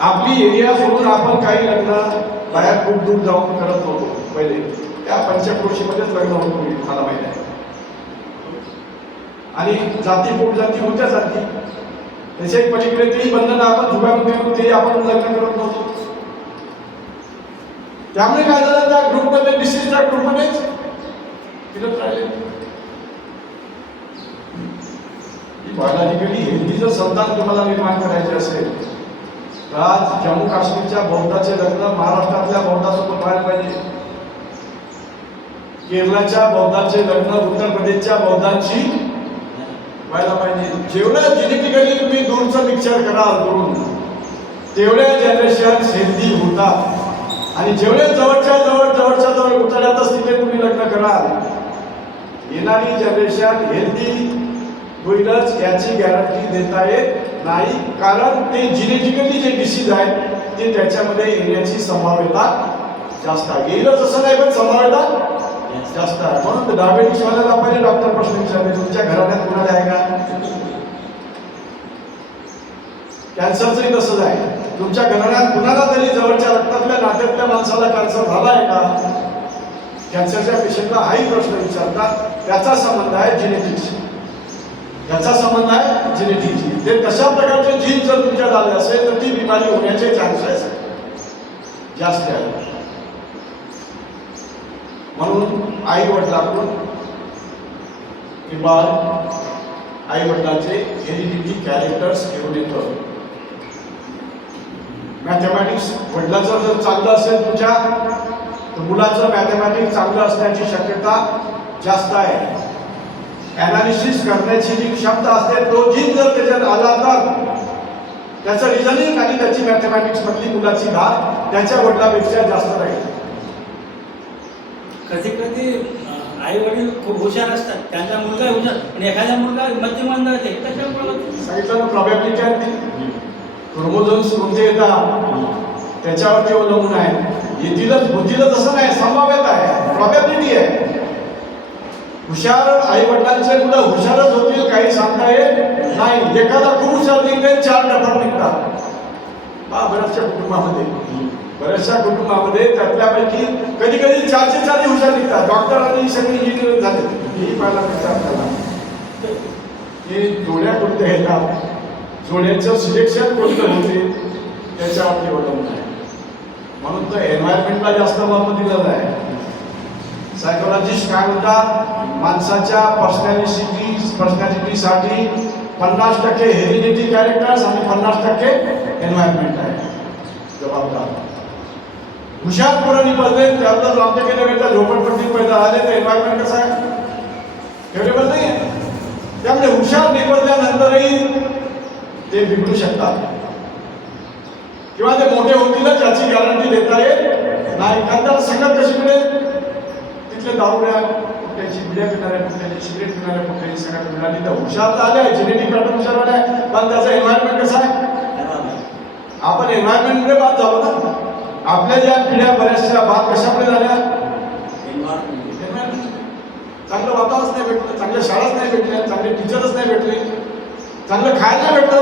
आपली एरिया सोडून आपण काही लग्न बाहेर खूप दूर जाऊन करत होतो. पहिले त्या पंचक्रोशीमध्येच लग्न होत होती, मला माहिती आहे. आणि जाती पोट जाती होत्या जाती, त्याच्या एक पलीकडे तेही बंधनं आपण झुगारून ते आपण लग्न करत नव्हतो. त्यामुळे काय झालं, त्या ग्रुपमध्ये डिसीजच्या ग्रुपमध्येच फिरत राहिले. बायोलॉजिकली हेल्दी जर संतान तुम्हाला निर्माण करायचे असेल तर आज जम्मू काश्मीरच्या बौद्धाचे लग्न महाराष्ट्रातल्या बौद्धासोबत व्हायला पाहिजे. केरळच्या बौद्धाचे लग्न उत्तर प्रदेशच्या बौद्धांची व्हायला पाहिजे. जेवढं जेनेटिकली तुम्ही दूरचं मिक्सचर कराल करून, तेवढ्या जनरेशन हेल्दी होतात. आणि जेवढे जवळच्या जवळ उतरल्यातच तिथे तुम्ही लग्न कराल, येणारी जनरेशन हेल्दी होईलच याची गॅरंटी देता येत नाही. कारण ते जेनेटिकली जे डिसीज आहेत ते त्याच्यामध्ये येण्याची संभाव्यता जास्त आहे. येईलच असं नाही, पण संभाव्यता जास्त आहे. म्हणून डायबेटिक्स वाल्याला पहिले डॉक्टर प्रश्न विचारले, तुमच्या घराण्यात कुणाला आहे का? कॅन्सरचंही तसंच आहे. तुमच्या घराण्यात कुणाला तरी जवळच्या रक्तातल्या नात्यातल्या माणसाला कॅन्सर झाला आहे का? कॅन्सरच्या पेशंटला हाही प्रश्न विचारतात. त्याचा संबंध आहे जेनेटिक्स, याचा संबंध आहे जेनेटिक्सशी. ते तशा प्रकारचे जीन जर तुमच्या झाले असेल तर ती बिमारी होण्याचे चान्सेस जास्त आहेत. म्हणून आई वडिलांकडून किंवा आई वडिलांचे हेरिडिटी कॅरेक्टर्स घेऊन येतं. मॅथमॅटिक्स वडिलांचं जर चांगलं असेल तुमच्या, तर मुलाचं मॅथमॅटिक्स चांगलं असण्याची शक्यता जास्त आहे. ॲनालिसिस करण्याची जी क्षमता असते, तो जीन जर त्याच्यात आला तर त्याचं रिझनिंग आणि त्याची मॅथमॅटिक्स मधली मुलाची धार त्याच्या वडिलांपेक्षा जास्त राहील. कधी कधी आई वडील खूप हुशार असतात, त्यांचा मुलगा हुशार आणि एखादा मुलगा मध्यमंद आहे, त्याच्यामुळे सांगितलं ना प्रॉबॅबिलिटी आहे ती. क्रोमोझोम्स कोणते येतात त्याच्यावरती अवलंबून आहे. होतीलच असं नाही, संभाव्यता आहे, प्रॉबॅबिलिटी आहे. हुशार आई वडिलांचे मुलं हुशारच होतील काही सांगता येत नाही. एखादा खूप हुशार निघते, 4 डफर निघतात. बऱ्याचशा कुटुंबामध्ये त्यातल्यापैकी कधी कधी 4 हुशार निघतात. डॉक्टर आणि सगळे इंजिनियर झाले, हेही पाहायला मिळतं आपल्याला. हे जोड्या कोणत्या येतात, जोड्यांचं सिलेक्शन कोणतं होते त्याच्यावरती अवलंबून आहे. म्हणून तर एन्व्हायरमेंटला जास्त महत्त्व दिलेलं आहे. सायकोलॉजिस्ट काय म्हणतात, माणसाच्या पर्सनॅलिटीसाठी 50% हेरिडिटी कॅरेक्टर्स आणि 50% एन्व्हायरमेंट आहे जबाबदार. हुशार पोरं निपजले त्याबद्दल आमच्या केल्यापेक्षा झोपडपट्टीत पैदा झाले तर एन्व्हायरमेंट कसं आहे, फेवरेबल नाही आहे. त्यामुळे हुशार निपजल्यानंतरही ते बिघडू शकतात किंवा ते मोठे होतीलच याची गॅरंटी देता येत नाही. कारण त्याला संगत कशी मिळेल, तिथले दारुड्या कुठल्याची, बिड्या पिणाऱ्या कुठल्याची, सिगरेट पिणाऱ्या कुठल्याची संगत मिळाली तर हुशार तर आले आहे, जेनेटिक पॅटर्न हुशार आले आहे, पण त्याचा एन्व्हायरमेंट कसा आहे. आपण एन्व्हायरमेंटमुळे बाद झालो ना. आपल्या ज्या पिढ्या बऱ्याचशा बाद कशामुळे झाल्या, चांगलं वातावरण नाही भेटलं, चांगल्या शाळाच नाही भेटल्या, चांगले टीचरच नाही भेटले, चांगलं खायला नाही भेटलं.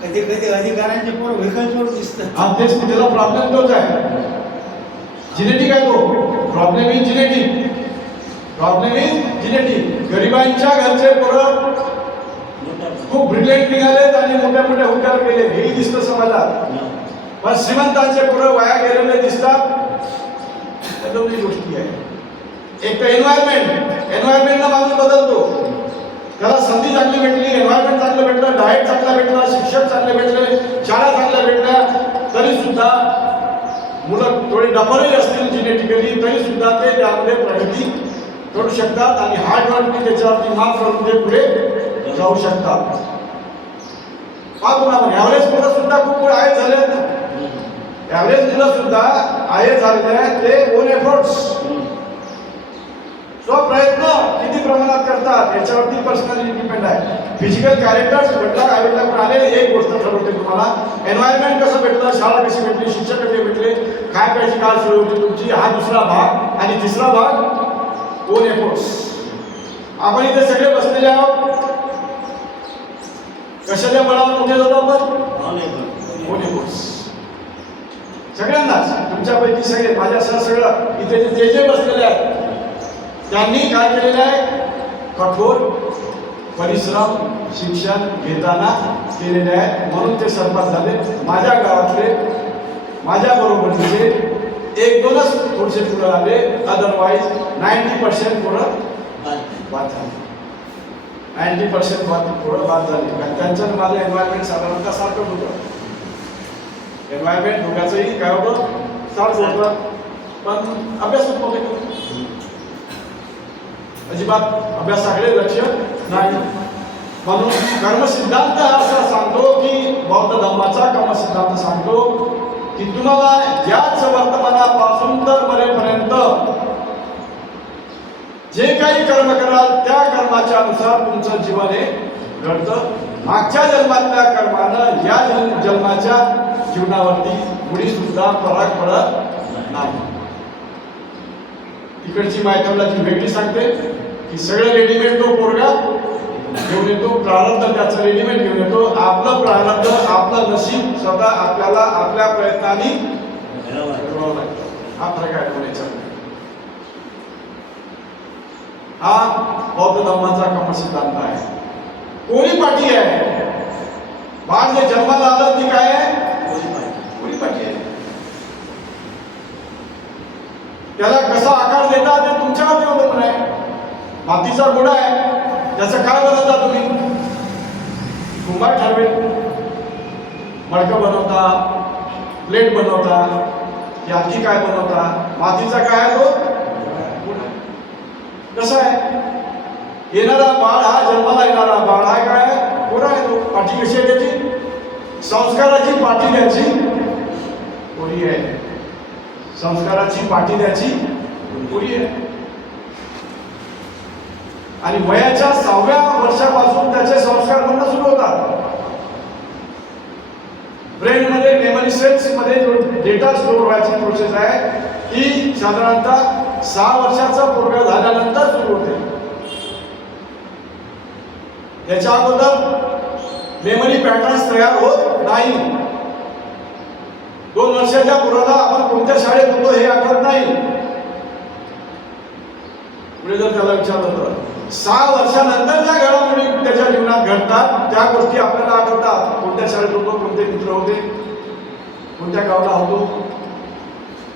कधी कधी अधिकाऱ्यांचे पोर व्हेकल्सवर दिसतात. हा तेच त्याला प्रॉब्लेम तोच आहे, जिनेटिक आहे तो problem. Is genetic, problem is genetic. गरिबांच्या घरचे पोरं खूप ब्रिलियंट निघालेत आणि मोठ्या मोठ्या हुशार केले हेही दिसतं समाजात, पण श्रीमंतांचे पोरं वाया गेलेले दिसतात. त्या दोन्ही गोष्टी आहे. एक तर एन्व्हायरमेंटला माणूस बदलतो, त्याला संधी चांगली भेटली, एन्व्हायरमेंट चांगलं भेटलं, डाएट चांगला भेटला, शिक्षक चांगले भेटले, शाळा चांगल्या भेटल्या, तरी सुद्धा मुलं थोडे डफरही असतील जिनेटिकली तरी सुद्धा ते त्यामध्ये प्रगती करू शकतात आणि हार्डवर्कने त्याच्यावरती मात करून ते पुढे जाऊ शकतात. पाहतो ना, ॲव्हरेज मुलं सुद्धा खूप पुढे आय झाले आहेत ना. ॲव्हरेज मुलं सुद्धा आय झालेले आहेत, ते ओन एफर्ट्स, स्वप्रयत्न किती प्रमाणात करतात याच्यावरती पर्सनली डिपेंड आहे. फिजिकल कॅरेक्टर्स भेटला पण आले, एक गोष्ट ठरवते तुम्हाला, एन्व्हायरमेंट कसं भेटलं, शाळा कशी भेटली, शिक्षक कसे भेटले, काय प्यायची काळ सुरू होती तुमची, हा दुसरा भाग. आणि तिसरा भाग ओन एफर्ट्स. आपण इथे सगळे बसलेले आहोत, कशाच्या बळावर मोठे जातो आपण, ओन एफर्ट्स. सगळ्यांनाच, तुमच्यापैकी सगळे, माझ्यासह सगळं इथे जे जे बसलेले आहेत त्यांनी काय केलेलं आहे, कठोर परिश्रम शिक्षण घेताना केलेले आहे, म्हणून ते सरपास झाले. माझ्या गावातले, माझ्या बरोबरीचे 1-2च थोडेसे पुढे आले, अदरवाईज 90% पुढं बाद झाले. 90% पुढं बाद झाले. त्यांचं माझं एन्व्हायरमेंट साधारणतः सारखं होतं. एन्व्हायरमेंट धोक्याचंही काय होतं, सारखं होतं, पण अभ्यास होत नव्हते, अजिबात अभ्यासाकडे लक्ष नाही. म्हणून कर्मसिद्धांत असा सांगतो की, बौद्ध धर्माचा कर्मसिद्धांत सांगतो की तुम्हाला याच वर्तमानापासून तर मरेपर्यंत जे काही कर्म कराल त्या कर्माच्या अनुसार तुमचं जीवन हे घडतं. मागच्या जन्मातल्या कर्मानं या जन्माच्या जीवनावरती मुळी सुद्धा फरक पडत नाही. इकडची मायथॉलॉजी वेगळी सांगते की सगळं रेडीमेड तो पोरगा घेऊन येतो, प्रारब्ध त्याचं रेडीमेड घेऊन येतो. आपलं प्रारब्ध, आपलं नशीब स्वतः आपल्याला आपल्या प्रयत्नांनी घडवावं लागतं. हा फरक आहे दोन्हीचा. हा बौद्ध धर्माचा कर्मसिद्धांत आहे. कोणी पाठी आहे, बाळ जे जन्माला आलं ती काय आहे, कोणी पाठी आहे. त्याला कसा आकार देता ते तुमच्यावर अवलंबून आहे. मातीचा घोडा आहे, त्याचं काय बनवता तुम्ही, कुंभार ठरवेल. मडकं बनवता, प्लेट बनवता, की आणखी काय बनवता, मातीचा काय आहे तो घोडा. कसं आहे, येणारा बाळ, हा जन्माला येणारा बाळ हा काय आहे, घोडा आहे. तो पाठी कशी आहे त्याची, संस्काराची पाठी त्याची घोडी आहे. संस्काराची पाठी त्याची पुरी आहे. आणि वयाच्या 6व्या वर्षापासून त्याचे संस्कार बनणं सुरू होतात. ब्रेन मध्ये मेमरी सेल्स मध्ये जो डेटा स्टोर व्हायची प्रोसेस आहे ती साधारणतः 6 वर्षाचा पोरगा झाल्यानंतर सुरू होते. याच्या अगोदर मेमरी पॅटर्न्स तयार होत नाही. 2 वर्षाच्या पोराला आपण कोणत्या शाळेत होतो हे आठवत नाही. पुढे जर त्याला विचारलं तर 6 वर्षानंतर ज्या घडामोडी त्याच्या जीवनात घडतात त्या गोष्टी आपल्याला आठवतात. कोणत्या शाळेत होतो, कोणते मित्र होते, कोणत्या गावाला होतो,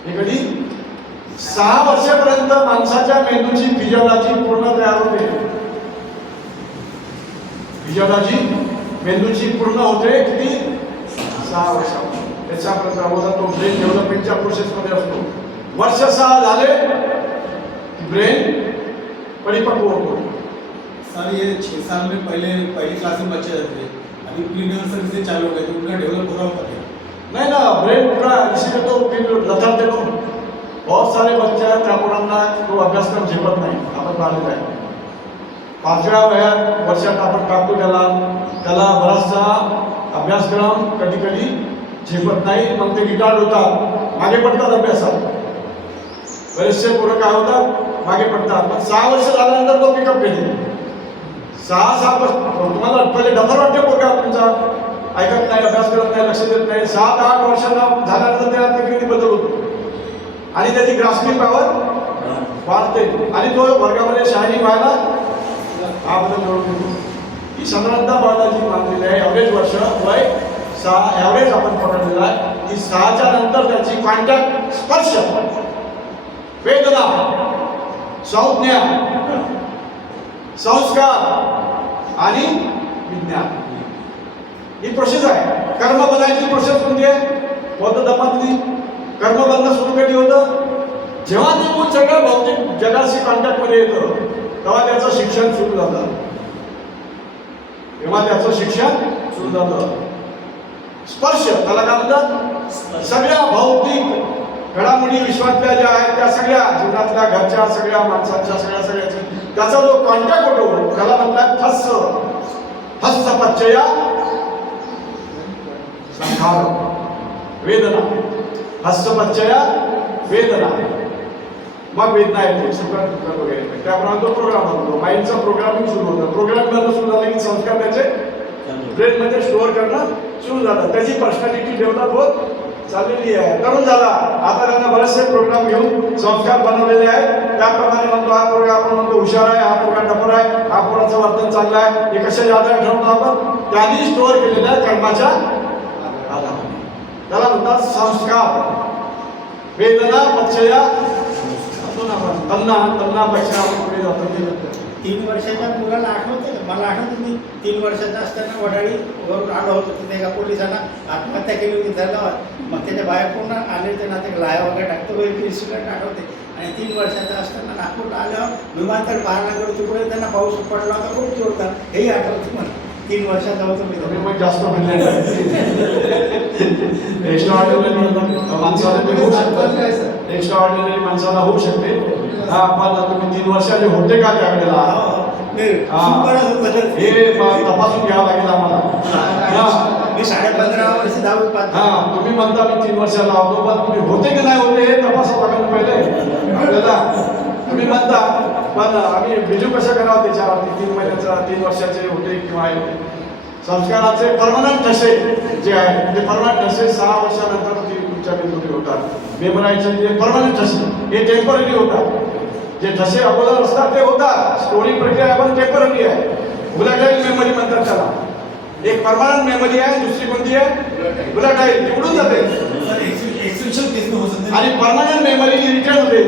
हे कधी 6 वर्षापर्यंत माणसाच्या मेंदूची फिजिओलॉजी पूर्ण तयार होते. फिजिओलॉजी मेंदूची पूर्ण होते किती? 6 वर्षापर्यंत. त्याच्यापर्यंत अगोदर तो ब्रेन डेव्हलपमेंटच्या प्रोसेसमध्ये असतो. वर्ष 6 झाले ब्रेन परिपक्व होतो. सर ये 6 साल में पहली क्लास में बच्चे रहते थे, अभी प्री नर्सरी से चालू हो गए तो उनका डेवलप हो रहा होगा क्या? नहीं ना, ब्रेन पूरा इसीलिए तो फिर लथड़ते तो बहुत सारे बच्चे हैं त्या मुलांना तो अभ्यासक्रम झेपत नाही. आपण पाहिलं आहे 5व्या वयात वर्षात आपण टाकतो त्याला बराचसा अभ्यासक्रम कधी कधी झेपत नाही. मग ते गिटार होतात, मागे पडतात अभ्यासात. बरेचसे पोरं काय होतात, मागे पडतात. पण 6 वर्ष झाल्यानंतर तो पिकअप घेते. 6 वर्ष तुम्हाला पहिले डफर वाटते पोरगा तुमचा, ऐकत नाही, अभ्यास करत नाही, लक्ष देत नाही. 7-8 वर्षांना झाल्यानंतर त्याला तकलीफ बदल होतो आणि त्याची ग्रास्पिंग पॉवर वाढते आणि तो वर्गामध्ये शायनिंग व्हायला हा बदल घडून येतो. ही साधारणतः बाळाची मानलेली आहे. ॲव्हरेज वर्ष वय 6 ॲव्हरेज आपण पकडलेला आहे की 6च्या नंतर त्याची कॉन्टॅक्ट, स्पर्श, वेदना, संज्ञा, संस्कार आणि विज्ञान ही प्रोसेस आहे. कर्म बनायची प्रोसेस कोणती आहे? बौद्ध धर्मातली. कर्म बनणं सुरू कधी होतं? जेव्हा ते मूळ सगळं भौतिक जगाशी कॉन्टॅक्टमध्ये येतं तेव्हा त्याचं शिक्षण सुरू झालं. सुरू झालं. स्पर्श त्याला काय म्हणतात? सगळ्या भौतिक घडामोडी विश्वातल्या ज्या आहेत त्या सगळ्या जीवनातल्या घरच्या सगळ्या माणसांच्या सगळ्याची त्याचा जो कॉन्टॅक्ट होतो त्याला म्हणतात हस्तपच्चया संखार वेदना. हस्तपच्चया वेदना. मग वेदना येते, सुख दुःख वगैरे. त्याप्रमाणे तो प्रोग्राम होतो. माइंडचा प्रोग्रामिंग सुरू होतं. प्रोग्रामिंग सुरू झालं की संस्कार त्याचे ब्रेनमध्ये स्टोअर करणं सुरू झालं. त्याची पर्सनॅलिटी डेव्हलप होत चाललेली आहे. तरुण झाला, आता त्यांना बरेचसे प्रोग्राम घेऊन संस्कार बनवलेले आहेत. त्याप्रमाणे म्हणतो हा पोरगा, आपण म्हणतो हुशार आहे, हा पोरगा टपर आहे, हा पोराचं वर्तन चांगलं आहे. हे कशाच्या आधारे ठरवतो आपण? त्यांनी स्टोअर केलेल्या कर्माच्या आधारे. त्याला म्हणतात संस्कार. वेदना पच्चया तन्ना पच्चया पुढे जातो. 3 वर्षाच्या मुलाला आठवते का? मला आठवतं मी 3 वर्षाचा असताना वडाळी वरून आलो होतो. तिथे एका पोलिसांना आत्महत्या केली होती त्याला. मग त्याच्या बाहेर पूर्ण आले ते नाते लाया वगैरे टाकतो एक इन्सिडेंट आठवते. आणि 3 वर्षाचा असताना नागपूरला आल्यावर विमानतळ पाहायला गेलो, तिकडे त्यांना पाऊस पडला होता खूप जोरदार. हेही आठवतं मला. 3 वर्षाचा होतो मी. मग जास्त म्हणले एक्स्ट्रा ऑर्डिनरी माणसाला ते होऊ शकतं. एक्स्ट्रा ऑर्डिनरी माणसाला होऊ शकते. हा, पण तुम्ही 3 वर्षाचे होते का त्यावेळेला? हे तपासून घ्यावं लागेल आम्हाला. मी 15.5 वर्ष 10वी पास. हा, तुम्ही म्हणता मी 3 वर्षाला होतो, पण तुम्ही होते की नाही होते हे तपासावं लागेल पहिले आपल्याला. तुम्ही म्हणता, पण आम्ही बिजू कसं करावं त्याच्यावरती? 3 महिन्याचा 3 वर्षाचे होते किंवा होते. संस्काराचे परमनंट ठसे जे आहे ते परमनंट ठसे 6 वर्षानंतर ते तुमच्या बिंदूने होतात. मेमरायचे जे परमनंट ठसे हे टेम्पररी होतात. जे ठसे अगोदर असतात ते होतात. स्टोरी प्रक्रिया पण टेम्पररी आहे. बुलेटाईल मेमरी म्हणतात त्याला. एक परमनंट मेमरी आहे, दुसरी कोणती आहे? बुलेटाईल. निवडून जाते. आणि परमनंट मेमरी रिटर्न होते.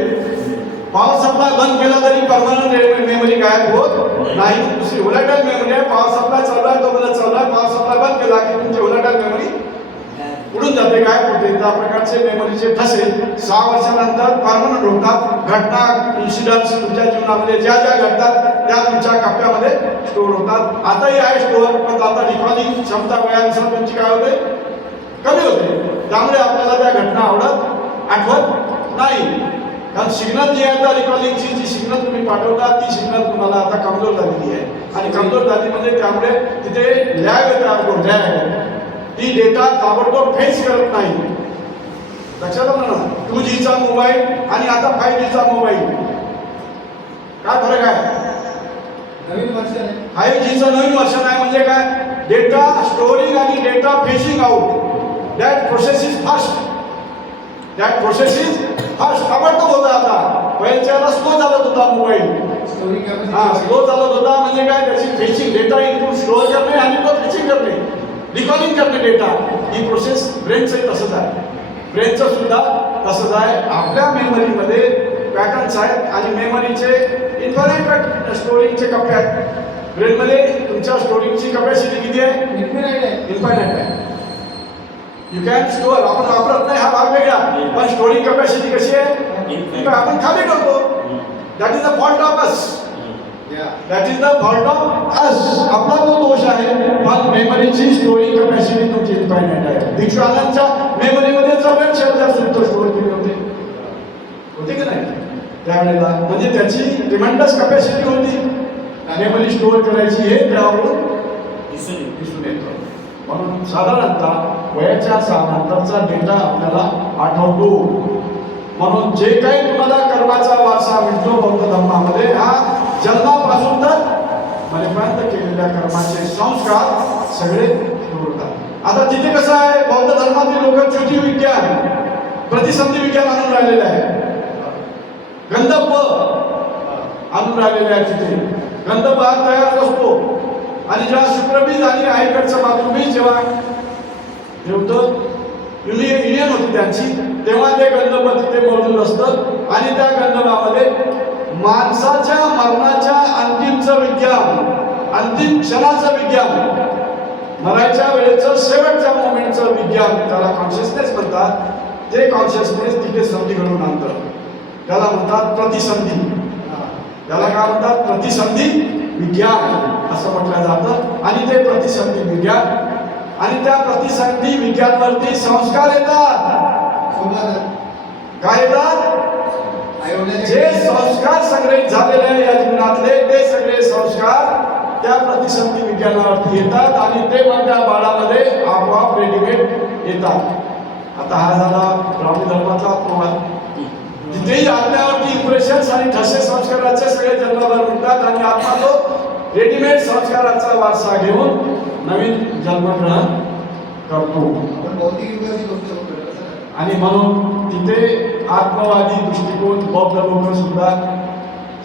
पॉवर सप्लाय बंद केला तरी परमनंट मेमरी गायब होत नाही. दुसरी बुलेटाईल मेमरी आहे. पॉवर सप्लाय चाललाय, तो बदल चाललाय. पॉवर सप्लाय बंद केला की तुमची बुलेटाईल मेमरी उडून जाते, गायब होते. त्या प्रकारचे मेमरीचे ठसे 6 वर्षानंतर परमनंट होतात. घटना, इन्सिडन्स तुमच्या जीवनामध्ये ज्या ज्या घडतात त्या तुमच्या कप्प्यामध्ये स्टोअर होतात. आताही आहे स्टोअर, पण आता रिकॉर्डिंग क्षमता वयानुसार तुमची काय होते? कमी होते. त्यामुळे आपल्याला त्या घटना आठवत नाही. कारण सिग्नल जी आहे त्या रिकॉर्डिंगची जी सिग्नल तुम्ही पाठवता ती सिग्नल तुम्हाला आता कमजोर झालेली आहे. आणि कमजोर झाली म्हणजे त्यामुळे तिथे लॅग तयार होतो. लॅग ती डेटा ताबडतोब फेस करत नाही. लक्षात आलं ना? 2Gचा मोबाईल आणि आता 5Gचा मोबाईल काय फरक आहे? नवीन वर्षन आहे. 5Gचं नवीन वर्षन आहे म्हणजे काय? डेटा स्टोरिंग आणि data fetching out. That process is fast. ताबडतोब होता. आता पहिल्याला स्लो चालत होता मोबाईल. स्लो चालत होता म्हणजे काय? त्याची फेशिंग, डेटा इनपुट स्टोअर करणे आणि तो फेशिंग करणे, रिकॉर्डिंग करणे डेटा. ही प्रोसेस ब्रेनचंही तसंच आहे. ब्रेनचं सुद्धा तसंच आहे आपल्या मेमरीमध्ये पॅटर्न्स आहेत आणि मेमरीचे इन्फायनाईट स्टोरेजचे कप्पे आहेत. ब्रेनमध्ये तुमच्या स्टोरेजची कपॅसिटी किती आहे? इन्फायनाईट आहे. यू कॅन स्टोअर, आपण वापरत नाही हा भाग वेगळा, पण स्टोरेज कपॅसिटी कशी आहे? आपण खाली करतो. That is the fault of us. That is the fault of us. आपला तो दोष आहे. पण मेमरीची स्टोरेज कपॅसिटी तुमची इन्फायनाईट आहे. दीक्षानंदच्या मेमरीमध्ये 84,000 सूत्र स्टोअर केले होते की नाही त्यावेळेला? म्हणजे त्याची ट्रिमेंडस कपॅसिटी होती मेमरी स्टोअर करायची, हे त्यावरून दिसून येतं. म्हणून साधारणतः वयाच्या 6 नंतरचा डेटा आपल्याला आठवतो. म्हणून जे काही तुम्हाला कर्माचा वारसा मिळतो बौद्ध धर्मामध्ये, हा जन्मापासून तर मरेपर्यंत केलेल्या कर्माचे संस्कार सगळे होतात. आता तिथे कसं आहे, बौद्ध धर्मातील लोक च्युती विज्ञान, प्रतिसंधी विज्ञान आणून राहिलेलं आहे. गंधर्व आणून राहिलेले आहे. तिथे गंधर्व हा तयार असतो आणि जेव्हा शुक्रबीज आणि आईकडचं मातृबीज जेव्हा होतं, युनियन होती त्यांची, तेव्हा ते गंधर्व तिथे मौजूद असतं आणि त्या गंधर्वामध्ये माणसाच्या मरणाच्या अंतिमचं विज्ञान, अंतिम क्षणाचं विज्ञान, मरायच्या वेळेचं शेवटच्या मोमेंटचं विज्ञान, त्याला कॉन्शियसनेस म्हणतात. ते कॉन्शियसनेस तिथे संधी घडवून आणतं. त्याला म्हणतात प्रतिसंधी. त्याला काय म्हणतात? प्रतिसंधी विज्ञान असं म्हटलं जातं. आणि ते प्रतिसंधी विज्ञान आणि त्या प्रतिसंधी विज्ञानावरती संस्कार येतात. काय येतात? जे संस्कार संग्रहित झालेले आहे या जीवनातले, ते सगळे संस्कार त्या प्रतिसंधी विज्ञानावरती येतात आणि ते मग त्या बाळामध्ये आपोआप रेडीमेड येतात. आता हा झाला ब्राह्मणी धर्मातला प्रवाद. तिथेही आत्म्यावरती इम्प्रेशन्स आणि ठसे संस्काराचे सगळे जन्मभर मिळतात आणि आत्मा तो रेडीमेड संस्काराचा वारसा घेऊन नवीन जन्मग्रहण करतो. आणि म्हणून तिथे आत्मवादी दृष्टिकोन बौद्ध लोक सुद्धा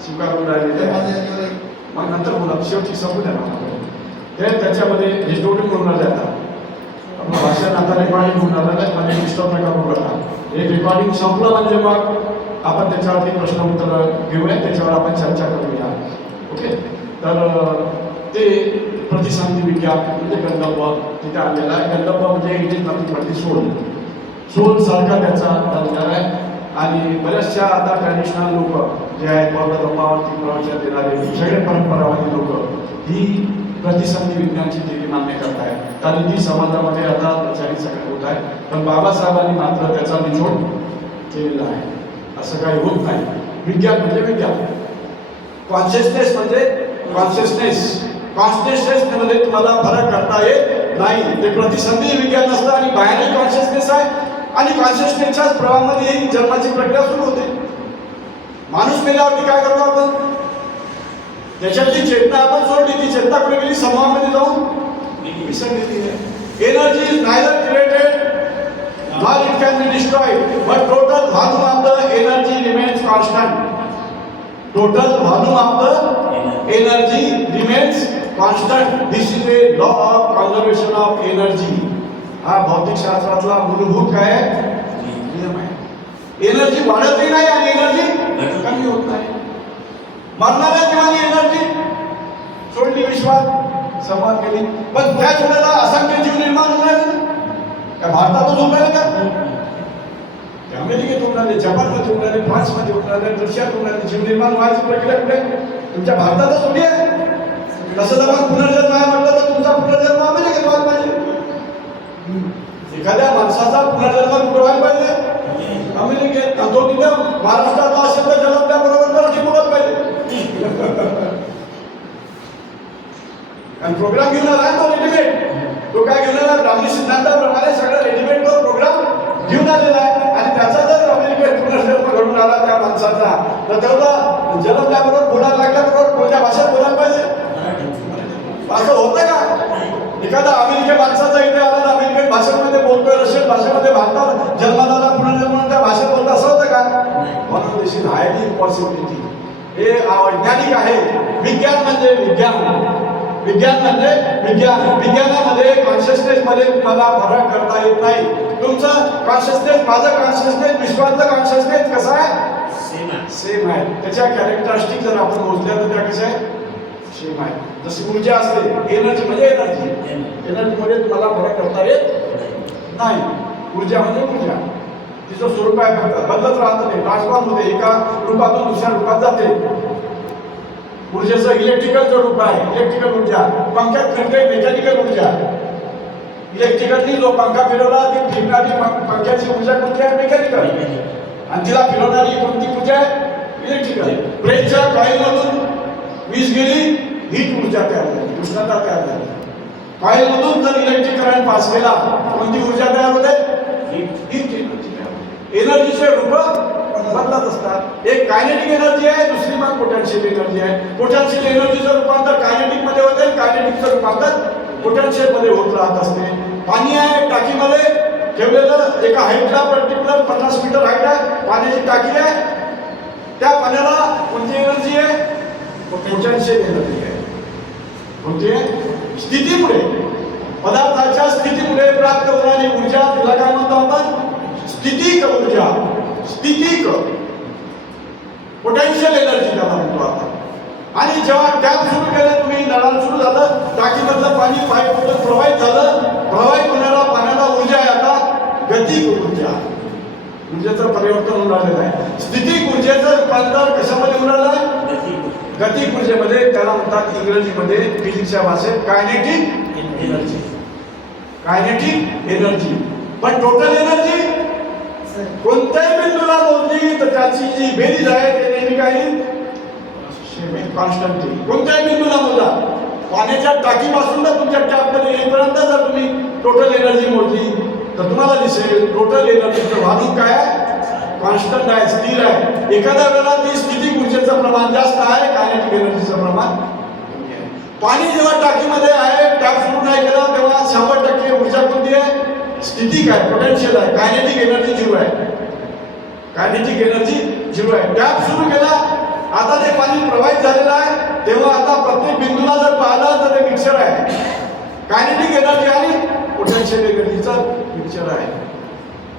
स्वीकारून राहिलेले आहेत. मग नंतर बोला, शेवटी संपू द्या ना. ते त्याच्यामध्ये हिस्टोरी म्हणून जातात. आपलं भाषण आता रेकॉर्डिंग होऊन राहिलं आहे, म्हणजे डिस्टर्ब नका करू नका. हे रेकॉर्डिंग संपलं म्हणजे मग आपण त्याच्यावरती प्रश्न उत्तर घेऊया, त्याच्यावर आपण चर्चा करूया. ओके. तर ते प्रतिसंधी विज्ञान म्हणजे गंधर्व तिथे आलेला आहे. गंधर्व म्हणजे it is nothing but soul. Soul सारखा त्याचा दर्जा आहे. आणि बऱ्याचशा आता ट्रॅडिशनल लोक जे आहेत बौद्ध धर्मावरती प्रवचन देणारे सगळे परंपरावादी लोक ही प्रतिसंधी विज्ञानची थिअरी मान्य करत आहेत. कारण ती समाजामध्ये आता प्रचारित सगळं होत आहे. पण बाबासाहेबांनी मात्र त्याचा निचोड केलेला आहे. असं काही होत नाही. विज्ञान म्हणजे विज्ञान. कॉन्शियसनेस म्हणजे कॉन्शियसनेस. कॉन्शियसनेस मध्ये तुम्हाला फरक करता येत नाही. ते प्रतिसंधी विज्ञान असतं आणि बाहेरही कॉन्शियसनेस आहे आणि कॉन्शियसनेसच्याच प्रवाहामध्ये ही जन्माची प्रक्रिया सुरू होते. माणूस मेल्यावरती काय करतो आपण? त्याच्यातली चेतना आपण सोडली, ती चेतना कुठे गेली? समूहामध्ये जाऊन विसरलेली आहे. Energy is neither created nor it can be destroyed, but total volume of the energy remains constant. Total volume of the energy remains constant. This is a law of conservation of energy. हा भौतिक शास्त्रातला मूलभूत काय आहे? नियम आहे. एनर्जी वाढतही नाही आणि एनर्जी कमी होत नाही. मरणाऱ्या जीवानी एनर्जी सोडली, विश्वात संवाद केली, पण त्याच वेळेला असंख्य जीव निर्माण होत नाही. काय भारतातच होऊन राहिले का? अमेरिकेत होऊन राहिले, जपानमध्ये होऊन राहिले, फ्रान्समध्ये होऊन राहिले, रशियात होऊन राहिले. जीव निर्माण व्हायची प्रक्रिया कुठे? तुमच्या भारतातच होती आहे. तसं जर मग पुनर्जन्म आहे म्हटलं तर तुमचा पुनर्जन्म अमेरिकेत व्हायला पाहिजे. एखाद्या माणसाचा पुनर्जन्म कुठे व्हायला पाहिजे? अमेरिकेत. तो तिथं महाराष्ट्रात असेल तर जन्म त्याबरोबर मराठी बोलत पाहिजे. आणि प्रोग्राम घेऊन आला तो रेडीमेड. तो काय घेऊन आला? ब्राह्मणी सिद्धांताप्रमाणे सगळं रेडीमेड तो प्रोग्राम घेऊन आलेला आहे. आणि त्याचा जर अमेरिकेत पुनर्जन्म घडून आला त्या माणसाचा, तर तेवढा जन्मल्याबरोबर बोलायला लागल्याबरोबर कोणत्या भाषेत बोलायला पाहिजे? असं होतं का? एखादा अमेरिकन माणसाचा इथे आला तर अमेरिकन भाषेमध्ये बोलतोय, रशियन भाषेमध्ये भारतात जन्माला आला पुनर्जन्म त्या भाषेत बोलतो, असं होतं का? म्हणून दिस इज हायली इम्पॉसिबिलिटी. हे वैज्ञानिक आहे. विज्ञान म्हणजे विज्ञान. विज्ञान म्हणजे विज्ञान. विज्ञानामध्ये कॉन्शियसनेस मध्ये तुम्हाला फरक करता येत नाही. तुमचं कॉन्शियसनेस, माझं कॉन्शियसनेस, विश्वातलं कॉन्शियसनेस कसं आहे? सेम आहे. त्याच्या कॅरेक्टरिस्टिक जर आपण मोजल्या तर त्या कशा आहे? सेम आहे. जशी ऊर्जा असते, एनर्जी म्हणजे एनर्जी मध्ये तुम्हाला फरक करता येत नाही. ऊर्जा म्हणजे ऊर्जा, तिचं स्वरूप आहे, फक्त बदलत राहत नाही, ट्रान्सफॉर्म होते, एका रूपातून दुसऱ्या रूपात जाते. ऊर्जेचं इलेक्ट्रिकलचं रूप आहे, इलेक्ट्रिकल ऊर्जा. पंख्यात फिरते मेकॅनिकल ऊर्जा. इलेक्ट्रिकलनी जो पंखा फिरवला ती फिरणारी पंख्याची ऊर्जा कोणती आहे? मेकॅनिकल. आणि तिला फिरवणारी कोणती ऊर्जा आहे? इलेक्ट्रिकल. ब्रेकच्या कॉइलमधून वीज गेली, हीट ऊर्जा तयार झाली, उष्णता तयार झाली. कॉइलमधून जर इलेक्ट्रिक करंट पास केला, कोणती ऊर्जा तयार होते? हीट एनर्जी तयार होते. एनर्जीचे रूप बदलत असतात. एक कायनेटिक एनर्जी आहे, दुसरी मग पोटेन्शियल एनर्जी आहे. पोटेन्शियल एनर्जीचं रूपांतर कायनेटिक मध्ये होते, कायनेटिकचं रूपांतर पोटेन्शियल मध्ये होत राहत असते. पाणी आहे टाकीमध्ये ठेवलेलं, एका हाईटला पर्टिक्युलर 50 मीटर हाईट आहे, पाण्याची टाकी आहे. त्या पाण्याला कोणती एनर्जी आहे? पोटेन्शियल एनर्जी आहे. कोणती आहे? स्थितीमुळे, पदार्थाच्या स्थितीमुळे प्राप्त होणारी ऊर्जा, तिला काय म्हणतो आपण? स्थितिक ऊर्जा. स्थितिक पोटेन्शियल एनर्जी त्याला म्हणतो आपण. आणि जेव्हा टॅप सुरू केलं तुम्ही, नळाला सुरू झालं, टाकीमधलं पाणी पाईपमधून प्रवाहित झालं, प्रवाहित होणाऱ्या पाण्याला ऊर्जा आहे आता गतिक ऊर्जा. ऊर्जेचं परिवर्तन होऊन राहिलेलं आहे. स्थितिक ऊर्जेचं रूपांतर कशामध्ये होऊन राहिलं आहे? गतिक ऊर्जेमध्ये. त्याला म्हणतात इंग्रजीमध्ये, फिजिक्सच्या भाषेत कायनेटिक एनर्जी. Kinetic energy. पण टोटल एनर्जी कोणत्याही बिंदूला मोजली तर त्याची जी बेरीज आहे ते नेहमी काही कॉन्स्टंट येईल. कोणत्याही बिंदूला मोजा. पाण्याच्या टाकीपासून तर तुमच्या टॅपमध्ये येईपर्यंत जर तुम्ही टोटल एनर्जी मोजली तर तुम्हाला दिसेल टोटल एनर्जीचं व्हॅल्यू काय आहे? कॉन्स्टंट आहे, स्थिर आहे. एखाद्या वेळेला ती स्थितिक ऊर्जेचं प्रमाण जास्त आहे, कायनेटिक एनर्जीचं प्रमाण कमी आहे. पाणी जेव्हा टाकीमध्ये आहे, टॅप सुरू नाही केला तेव्हा 100% ऊर्जा कोणती आहे? स्थितिक आहे, पोटेन्शियल आहे. कायनेटिक एनर्जी 0 आहे. कायनेटिक एनर्जी 0 आहे. टॅप सुरू केला, आता ते पाणी प्रवाहित झालेलं आहे, तेव्हा आता प्रत्येक बिंदूला जर पाहिलं तर ते मिक्सर आहे. कायनेटिक एनर्जी आणि पोटेन्शियल एनर्जीचं मिक्सर आहे.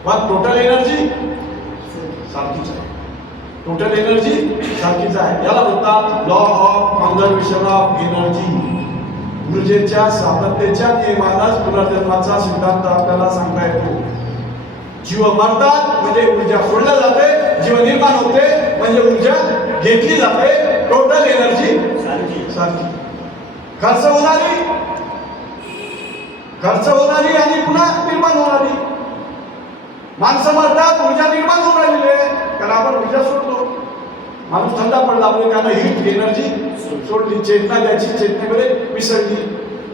पण टोटल एनर्जी सारखीच आहे. टोटल एनर्जी सारखीच आहे. याला म्हणतात law of conservation of energy. ऊर्जेच्या सातत्याच्या नियमानच पुनर्जन्माचा सिद्धांत आपल्याला सांगता येतो. जीव मरतात म्हणजे ऊर्जा सोडल्या जाते, जीव निर्माण होते म्हणजे ऊर्जा घेतली जाते. टोटल एनर्जी सारखी. खर्च होणारी आणि पुन्हा निर्माण होणारी. माणसं मरतात, ऊर्जा निर्माण होऊन राहिली आहे, कारण आपण ऊर्जा सोडतो. माणूस थंडा पडला, आपले त्यानं हीट एनर्जी सोडली, चेतना त्याची चेतनेमध्ये मिसळली,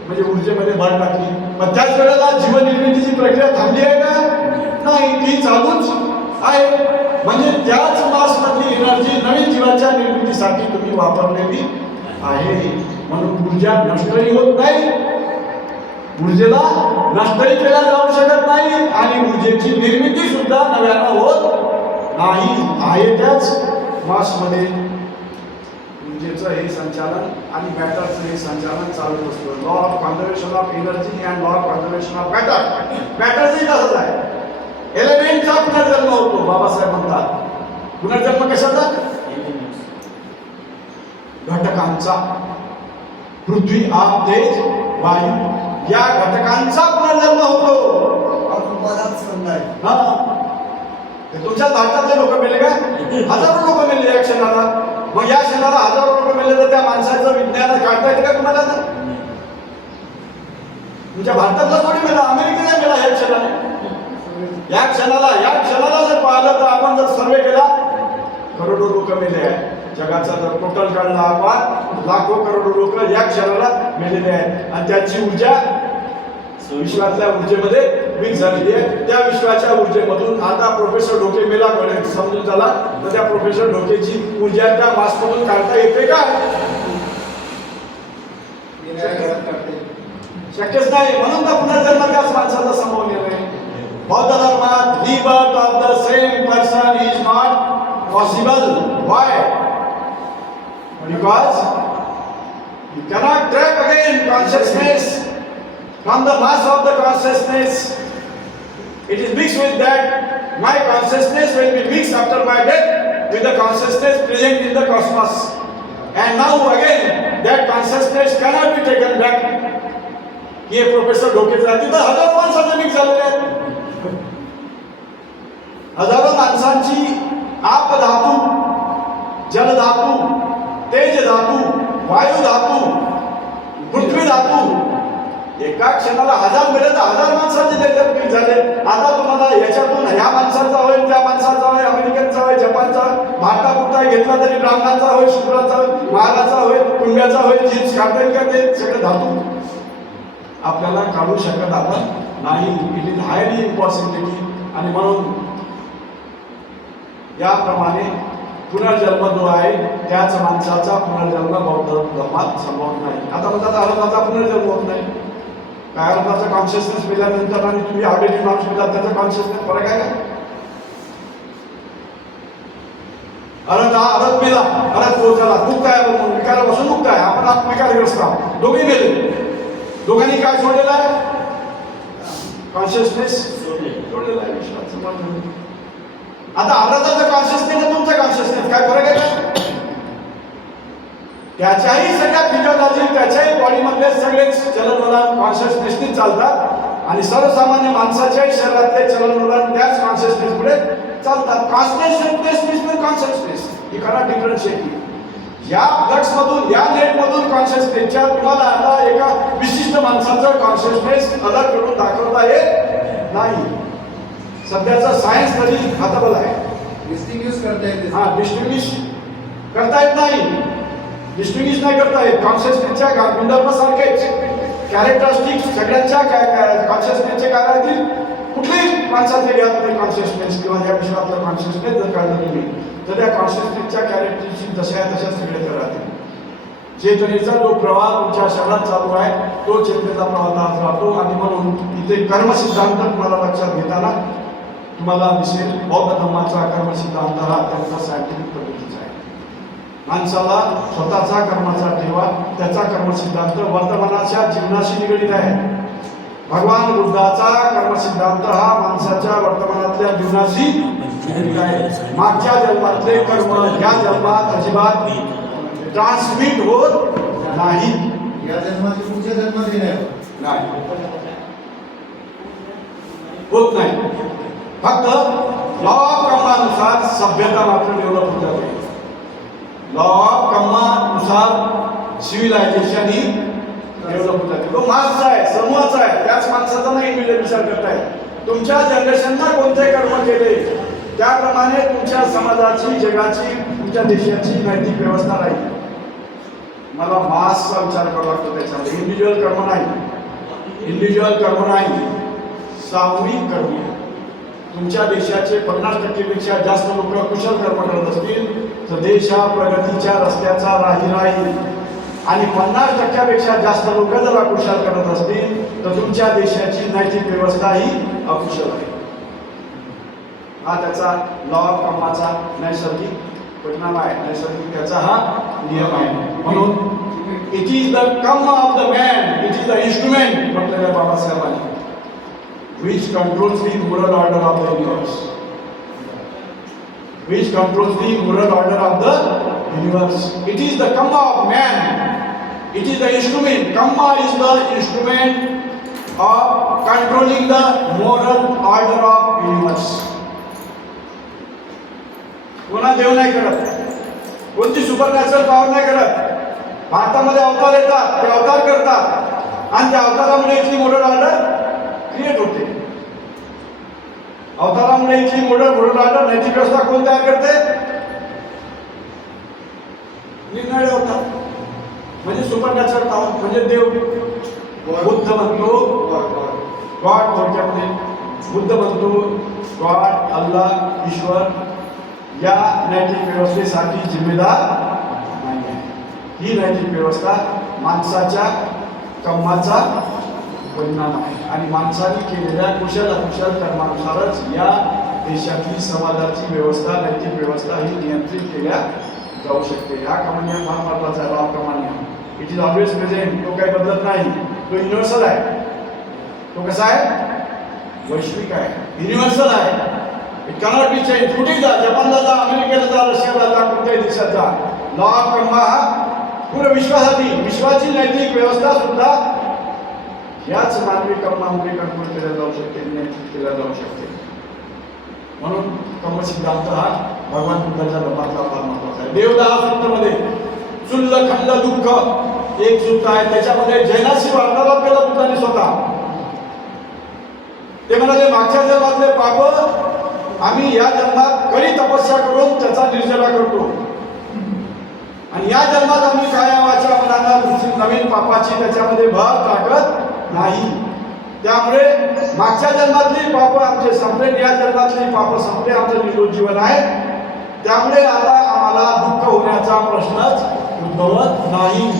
म्हणजे ऊर्जेमध्ये भर टाकली. पण त्याच वेळेला जीवनिर्मितीची प्रक्रिया थांबली आहे का? नाही, ती चालूच आहे. म्हणजे त्याच मासमधली एनर्जी नवीन जीवाच्या निर्मितीसाठी तुम्ही वापरलेली आहे. म्हणून ऊर्जा नष्टही होत नाही, ऊर्जेला नष्टही केला जाऊ शकत नाही, आणि ऊर्जेची निर्मिती सुद्धा नव्यानं होत नाही. आहे त्याच मासमध्ये ऊर्जेचं हे संचालन आणि मॅटरचं हे संचालन चालू असतं. Law of conservation of energy and law of conservation of matter. मॅटरचंही तसंच आहे. एलिमेंटचा पुनर्जन्म होतो, बाबासाहेब म्हणतात. पुनर्जन्म कशाचा? घटकांचा. पृथ्वी, आप, तेज, वायू या घटकांचा पुनर्जन्म होतो. तुमच्या भारतातले लोक मेले का? हजारो लोक मेले या क्षणाला. मग या क्षणाला हजारो लोक मेले तर त्या माणसाचं विज्ञान काढता येते का तुम्हाला? तुमच्या भारतातला थोडी मेला, अमेरिकेला मेला या क्षणाला. या क्षणाला जर पाहिलं तर आपण जर सर्वे केला, करोडो लोक मेले आहे. जगाचा जर टोटल काढला आपण, लाखो करोडो लोक या क्षणाला मेलेले आहेत. आणि त्याची ऊर्जा विश्वातल्या ऊर्जेमध्ये मिक्स झालेली आहे. त्या विश्वाच्या ऊर्जेमधून आता प्रोफेसर ढोके मेला समजून झाला तर त्या प्रोफेसर ढोकेची ऊर्जा त्या मासमधून काढता येते का? शक्यच नाही. म्हणून तर पुनर्जन्म त्याच माणसाचा संभवलेला आहे. बौद्ध धर्मात rebirth of the same person is not possible. Why? Because you cannot track again consciousness from the mass of the consciousness It is mixed with that. My consciousness will be mixed after my death with the consciousness present in the cosmos. And now again, that consciousness cannot be taken back. हे प्रोफेसर डोकेचे आहेत तिथं हजारो माणसांचे मिक्स झालेले आहेत. हजारो माणसांची आप धातू, जल धातू, तेज धातू, वायू धातू, पृथ्वी धातू एका क्षणाला 1000 मिळेल तर 1000 माणसांचे त्याच्यात मिक्स झाले. आता तुम्हाला याच्यातून ह्या माणसाचा होईल, त्या माणसाचा होईल, अमेरिकनचा होईल, जपानचा, भारतापुरता घेतला तरी ब्राह्मणाचा होईल, शूद्राचा होईल, महाराचा होईल, कुंड्याचा होईल, जीन्स काढता येईल का ते सगळे धातू आपल्याला काढू शकत आपण नाही. It is highly impossibility. आणि म्हणून याप्रमाणे पुनर्जन्म जो आहे त्याच माणसाचा पुनर्जन्म बौद्ध धर्मात संभवत नाही. आता म्हणतात अरबाचा पुनर्जन्म होत नाही. काय अरबाचा कॉन्शियसनेस मिळाल्यानंतर आणि तुम्ही आवडेली माणूस मिळाला त्याचा कॉन्शियसनेस फरक आहे का? अरब मेला, अरब पोहोचला, मुक्त आहे म्हणून विकारापासून मुक्त आहे. आपण आत्मविकारग्रस्त आहोत. दोघे मेले. दोघांनी काय सोडलेलं आहे? कॉन्शियसनेस सोडलेला आहे. विश्वास. आता अमृताचं कॉन्शियसनेस आणि तुमचं कॉन्शियसनेस काय फरक आहे का? त्याच्याही सगळ्या फिजिओलॉजी, त्याच्याही बॉडीमधले सगळेच चलनवलन कॉन्शियसनेसनीच चालतात आणि सर्वसामान्य माणसाच्याही शरीरातले चलनवलन त्याच कॉन्शियसनेसमुळे चालतात. कॉन्शियसनेस ही खरा डिफरन्शिएट. या फ्लक्समधून, या नेटमधून कॉन्शियसनेसच्या तुम्हाला आता एका विशिष्ट माणसाचं कॉन्शियसनेस अलग करून दाखवता येत नाही. सध्याचा सायन्स तरी हाताबल आहे. डिस्टिंग्विश करता येते. डिस्टिंग्विश करता येत नाही. डिस्टिंग्विश नाही करता येत. कॉन्शियसनेसच्या गुणधर्मासारखेच कॅरेक्टरिस्टिक सगळ्यांच्या कॉन्शियसनेसचे काय राहतील? कुठल्याही माणसाचे घ्या तुम्ही कॉन्शियसनेस किंवा या विश्वातलं कॉन्शियसनेस जर काढलं तुम्ही तर त्या कॉन्शियसनेसच्या कॅरेक्टरिस्टिक जशा आहे तशा सगळे तर राहतील. चेतनेचा जो प्रवाह तुमच्या शरीरात चालू आहे तो चेतनेचा प्रवाह राहतो. आणि म्हणून इथे कर्मसिद्धांत तुम्हाला लक्षात घेताना तुम्हाला दिसेल बौद्ध धर्माचा कर्मसिद्धांत हा त्यांचा सायंटिफिक पद्धतीचा आहे. माणसाला स्वतःचा कर्माचा ठेवा, त्याचा कर्मसिद्धांत वर्तमानाच्या जीवनाशी निगडीत आहे. भगवान बुद्धाचा कर्मसिद्धांत हा माणसाच्या वर्तमानातल्या जीवनाशी निगडीत आहे. मागच्या जन्मातले कर्म या जन्मात अजिबात ट्रान्समिट होत नाही. या जन्मात पुढच्या जन्मात नाही होत नाही. फक्त लॉ ऑफ कर्मानुसार सभ्यता मात्र डेव्हलप होत जाते. लॉ ऑफ कर्मानुसार सिव्हिलायझेशन ही डेव्हलप होत जाते. तो मासचा आहे, समूहाचा आहे, त्याच माणसाचा नाही इंडिव्हिज्युअल विचार करताय. तुमच्या जनरेशनला कोणते कर्म केले त्याप्रमाणे तुमच्या समाजाची, जगाची, तुमच्या देशाची नैतिक व्यवस्था राहील. मला मासचा विचार करावा लागतो त्याच्यामध्ये. इंडिव्हिज्युअल कर्म नाही, इंडिव्हिज्युअल कर्म नाही, सामूहिक कर्म. तुमच्या देशाचे 50% जास्त लोक कुशल कर्म करत असतील तर देश हा प्रगतीच्या रस्त्याचा राहील. आणि 50% जास्त लोक जर अकुशल करत असतील तर तुमच्या देशाची नैतिक व्यवस्था ही अकुशल आहे. हा त्याचा लॉ ऑफ कर्माचा नैसर्गिक परिणाम आहे. नैसर्गिक त्याचा हा नियम आहे. म्हणून इट इज द कर्म of the man, it is the instrument म्हटलेलं बाबासाहेबांनी, which controls the moral order of the universe. Which controls the moral order of the universe. It is the karma of man. It is the instrument. Karma is the instrument of controlling the moral order of universe. कोणा देव नाही करत, कोणती सुपरनॅचरल पॉवर नाही करत. भारतामध्ये अवतार येतात, ते अवतार करतात आणि त्या अवतारामुळे इथली मोरल ऑर्डर क्रिएट होते. अवतारामुळे इथली मोरल ऑर्डर, नैतिक व्यवस्था कोण तयार करते? निर्णय अवतार म्हणजे सुपरनॅचरल पॉवर म्हणजे देव. बुद्ध म्हणतो गॉड, थोडक्यामध्ये बुद्ध म्हणतो गॉड, अल्लाह, ईश्वर या नैतिक व्यवस्थेसाठी जिम्मेदार नाही आहे. ही नैतिक व्यवस्था माणसाच्या कर्माचा परिणाम आहे आणि माणसाने केलेल्या कुशल अकुशल कर्मानुसारच या देशातली समाजाची व्यवस्था, नैतिक व्यवस्था ही नियंत्रित केल्या जाऊ शकते. हा क्रमांक फार महत्वाचा आहे. लॉ क्रमांक इट इज ऑलवेज प्रेझेंट. तो काही बदलत नाही, तो युनिव्हर्सल आहे. तो कसा आहे? वैश्विक आहे, युनिव्हर्सल आहे. It cannot be change. कुठेही जा, जपानला जा, अमेरिकेला जा, रशियाला जा, कुठल्याही देशात जा, लॉ ऑफ कर्मा हा पूर्ण विश्वाची नैतिक व्यवस्था सुद्धा याच मानवी कर्मामध्ये कंट्रोल केल्या जाऊ शकते, नियंत्रित केल्या जाऊ शकते. म्हणून कर्म सिद्धांत हा भगवान बुद्धाच्या धर्मातला फार महत्वाचा आहे. देवदास सूत्रामध्ये चुल्ल खंड दुःख एक सूत्र आहे, त्याच्यामध्ये जैनाशी वार्तालाप केला बुद्धाने स्वतः. ते म्हणाले मागच्या जन्मातले पाप आम्ही या जन्मात कडी तपस्या करून त्याचा निर्जरा करतो, आणि या जन्मात आम्ही कायावाच्या मनाला नवीन पापाची त्याच्यामध्ये भर टाकत नाही. त्यामुळे मागच्या जन्मातली पाप आमचे संपले, या जन्मातली पाप संपले, आमचं निरोध जीवन आहे. त्यामुळे आता आम्हाला दुःख होण्याचा प्रश्नच उद्भवत नाही.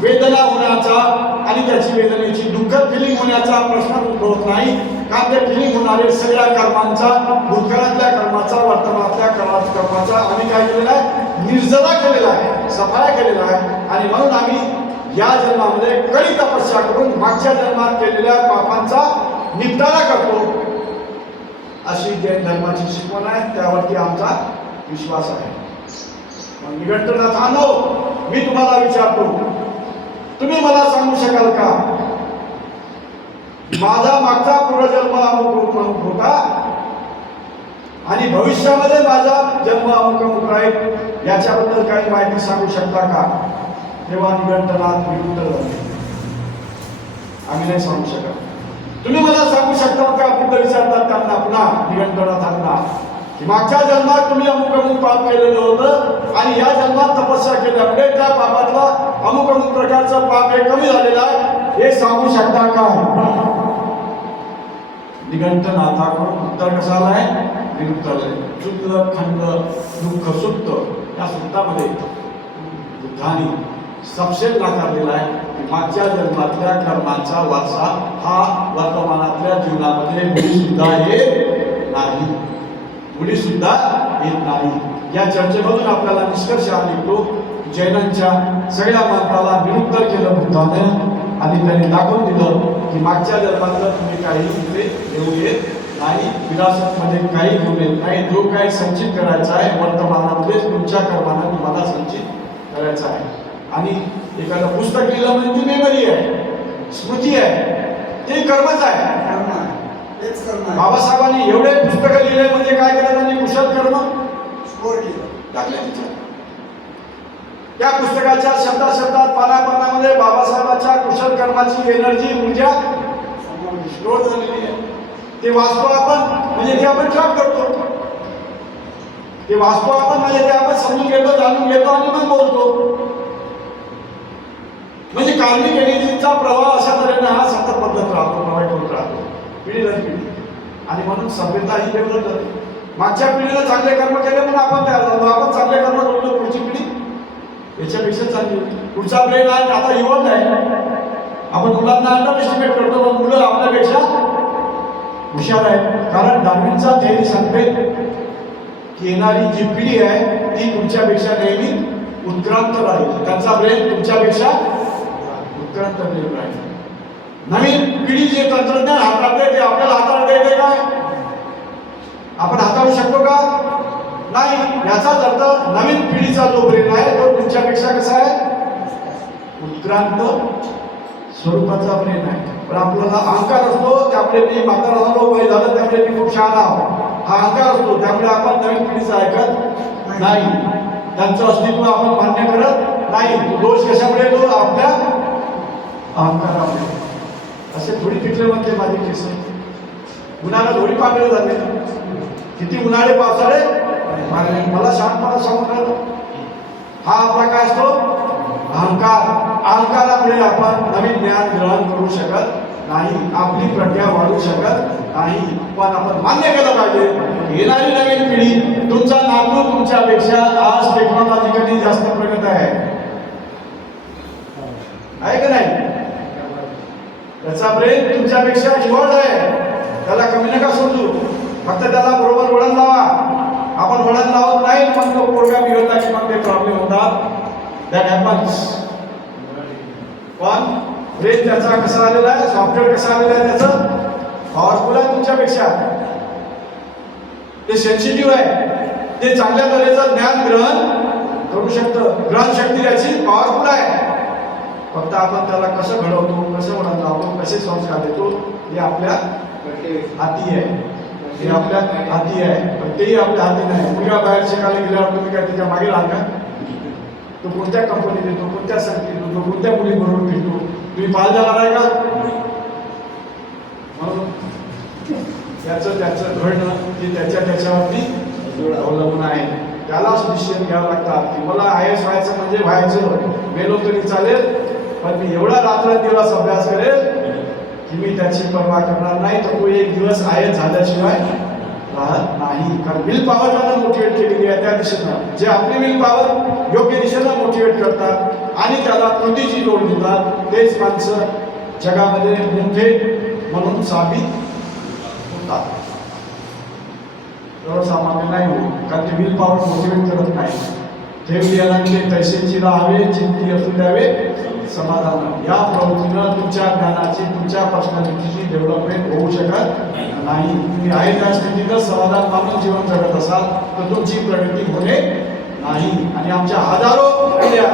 वेदना होण्याचा आणि त्याची वेदनेची दुःखद फिलिंग होण्याचा प्रश्न उद्भवत नाही. कारण ते फिलिंग होणारे सगळ्या कर्मांचा, भूतकाळातल्या कर्माचा, वर्तमानातल्या कर्माचा आम्ही काय केलेला आहे, निर्जरा केलेला आहे, सफाया केलेला आहे. आणि म्हणून आम्ही या जन्मामध्ये कडी तपस्या करून मागच्या जन्मात केलेल्या पापांचा निपटारा करतो, अशी जैन धर्माची शिकवण आहे. त्यावरती आमचा विश्वास आहे. निघंटनाथांनो, मी तुम्हाला विचारतो, तुम्ही मला सांगू शकाल का माझा मागचा पूर्वजन्म अमुक होता आणि भविष्यामध्ये माझा जन्म अमुक राहील, याच्याबद्दल काही माहिती सांगू शकता का? तेव्हा निघंटनाथ विरुद्ध झाले, आम्ही नाही सांगू शकत. तुम्ही मला सांगू शकता का? बुद्ध विचारतात त्यांना, पुन्हा निघंटनाथांना, की मागच्या जन्मात तुम्ही अमुक पाप केलेलं होतं आणि या जन्मात तपस्या केल्यामुळे त्या पापातला अमुक प्रकारचं पाप हे कमी झालेलं आहे, हे सांगू शकता का? निघंटनाथाकडून उत्तर कसं आलंय? विरुद्ध आलंय. चुल्ल खंड दुःख सुप्त या सूत्रामध्ये बुद्धाने सपशेल नाकारलेला आहे की मागच्या जन्मातल्या कर्मांचा वारसा हा वर्तमानातल्या जीवनामध्ये मुळी सुद्धा येत नाही, मुळी सुद्धा येत नाही. या चर्चेमधून आपल्याला निष्कर्ष हा निघतो, जैनांच्या सगळ्या मताला विरुद्ध केलं बुद्धाने आणि त्यांनी दाखवून दिलं की मागच्या जन्मातलं तुम्ही काही इकडे घेऊ येत नाही, विरासतमध्ये काही घेऊन येत नाही. जो काही संचित करायचा आहे वर्तमानामध्ये तुमच्या कर्मानं तुम्हाला संचित करायचा आहे. आणि एखादं पुस्तक लिहिलं म्हणजे ती मेमरी आहे, स्मृती आहे, ते कर्मच आहे. बाबासाहेबांनी एवढे पुस्तकं लिहिले म्हणजे काय केलं त्यांनी? कुशल कर्म टाकले तिच्यात. त्या पुस्तकाच्या शब्दात पानापानामध्ये बाबासाहेबांच्या कुशल कर्माची एनर्जी, ऊर्जा स्टोर झालेली आहे. ते वाचतो आपण म्हणजे ते आपण ट्रॅक करतो, ते वाचतो आपण म्हणजे ते आपण समजून घेतो, जाणून घेतो आणि मग बोलतो. म्हणजे कार्मिक एनर्जीचा प्रवाह अशा तऱ्हेने हा सतत बदलत राहतो, प्रवाहित होत राहतो पिढी दर पिढी. आणि म्हणून सभ्यता ही डेव्हलप झाली. मागच्या पिढीला चांगले कर्म केले म्हणून आपण तयार झालो, आपण चांगले कर्म करतो, पुढची पिढी याच्यापेक्षा चांगली होती. पुढचा ब्रेन आहे आता इव्हॉल्व आहे. आपण मुलांना अंडर एस्टिमेट करतो, पण मुलं आपल्यापेक्षा हुशार आहेत. कारण डार्विनचा थेअरी सांगते की येणारी जी पिढी आहे ती तुमच्यापेक्षा नेहमी उत्क्रांत राहील. त्यांचा ब्रेन तुमच्यापेक्षा उत्क्रांत ब्रेन राहील. नवीन पिढी जे तंत्रज्ञान हाताळते ते आपल्याला हाताळता येते काय? आपण हाताळू शकतो का? नाही. याचाच अर्थ नवीन पिढीचा जो ब्रेन आहे तो तुमच्यापेक्षा कसा आहे? उत्क्रांत स्वरूपाचा ब्रेन आहे. पण आपल्याला अहंकार असतो, त्यामुळे मी म्हातारा झालो, वय झालं, त्यामुळे मी खूप शहाणा आहो, हा अहंकार असतो. त्यामुळे आपण नवीन पिढीचं ऐकत नाही, त्यांचं अस्तित्व आपण मान्य करत नाही. दोष कशामुळे येतो? आपल्या अहंकारामुळे. असे थोडी पिकले म्हणते माझे केस, उन्हाळा थोडी पांढरे झाले, किती उन्हाळे पावसाळे मला शांतपणा सांगून हा आपला काय असतो? अहंकार. अहंकारामुळे आपण नवीन ज्ञान ग्रहण करू शकत नाही, आपली प्रज्ञा वाढू शकत नाही. पण आपण मान्य केलं पाहिजे येणारी नवीन पिढी, तुमचा नातू तुमच्यापेक्षा आज टेक्नॉलॉजिकली जास्त प्रगत आहे का नाही? त्याचा ब्रेन तुमच्यापेक्षा इव्हॉल्व आहे. त्याला कमी नका समजू, फक्त त्याला बरोबर वळण लावा. आपण वळण लावत नाही मग तो पोरगा बिघडला की मग ते प्रॉब्लेम होतात. That happens. पण ब्रेन त्याचा कसा आलेला आहे, सॉफ्टवेअर कसं आलेलं आहे त्याचं, पॉवरफुल आहे तुमच्यापेक्षा, ते सेन्सिटिव्ह आहे, ते चांगल्या तऱ्हेचं ज्ञान ग्रहण करू शकतं, ग्रहण शक्ती त्याची पॉवरफुल आहे. फक्त आपण त्याला कसं घडवतो, कसं वळण लावतो, कसे संस्कार देतो हे आपल्या हाती आहे, हे आपल्या हाती आहे. पण तेही आपल्या हाती नाही. मुलगा बाहेर शिकायला गेल्यावर तुम्ही काय त्याच्या मागे राहा, तो कोणत्या कंपनीत येतो, कोणत्या संस्थेत येतो, कोणत्या मुलीबरोबर फिरतो, तुम्ही पाल जाणार आहे का? म्हणून त्याचं घडणं ते त्याच्यावरती अवलंबून आहे. त्यालाच डिसिजन घ्यावं लागतात की मला IAS व्हायचं म्हणजे व्हायचं, मेलो तरी चालेल, पण मी एवढा रात्रंदिवस अभ्यास करेल की मी त्याची पर्वा करणार नाही. तर तो एक दिवस IAS झाल्याशिवाय राहत नाही. कारण विल पॉवर त्याला मोटिवेट केलेली आहे त्या दिशेनं. जे आपली विल पॉवर योग्य दिशेनं मोटिवेट करतात आणि त्याला कृतीची जोड देतात, तेच माणसं जगामध्ये मोठे म्हणून साबित होतात. सर्वसामान्य नाही होत, कारण ते विल पॉवर मोटिवेट करत नाही. ठेवली अनंते तैसेची राहावे, चिंती असू द्यावे समाधान. या प्रवृत्तीनं तुमच्या ज्ञानाची, तुमच्या पर्सनॅलिटीची डेव्हलपमेंट होऊ शकत नाही. तुम्ही आहे त्या स्थितीतच समाधान मानून जीवन जगत असाल तर तुमची प्रगती होणे नाही. आणि आमच्या हजारो पिढ्या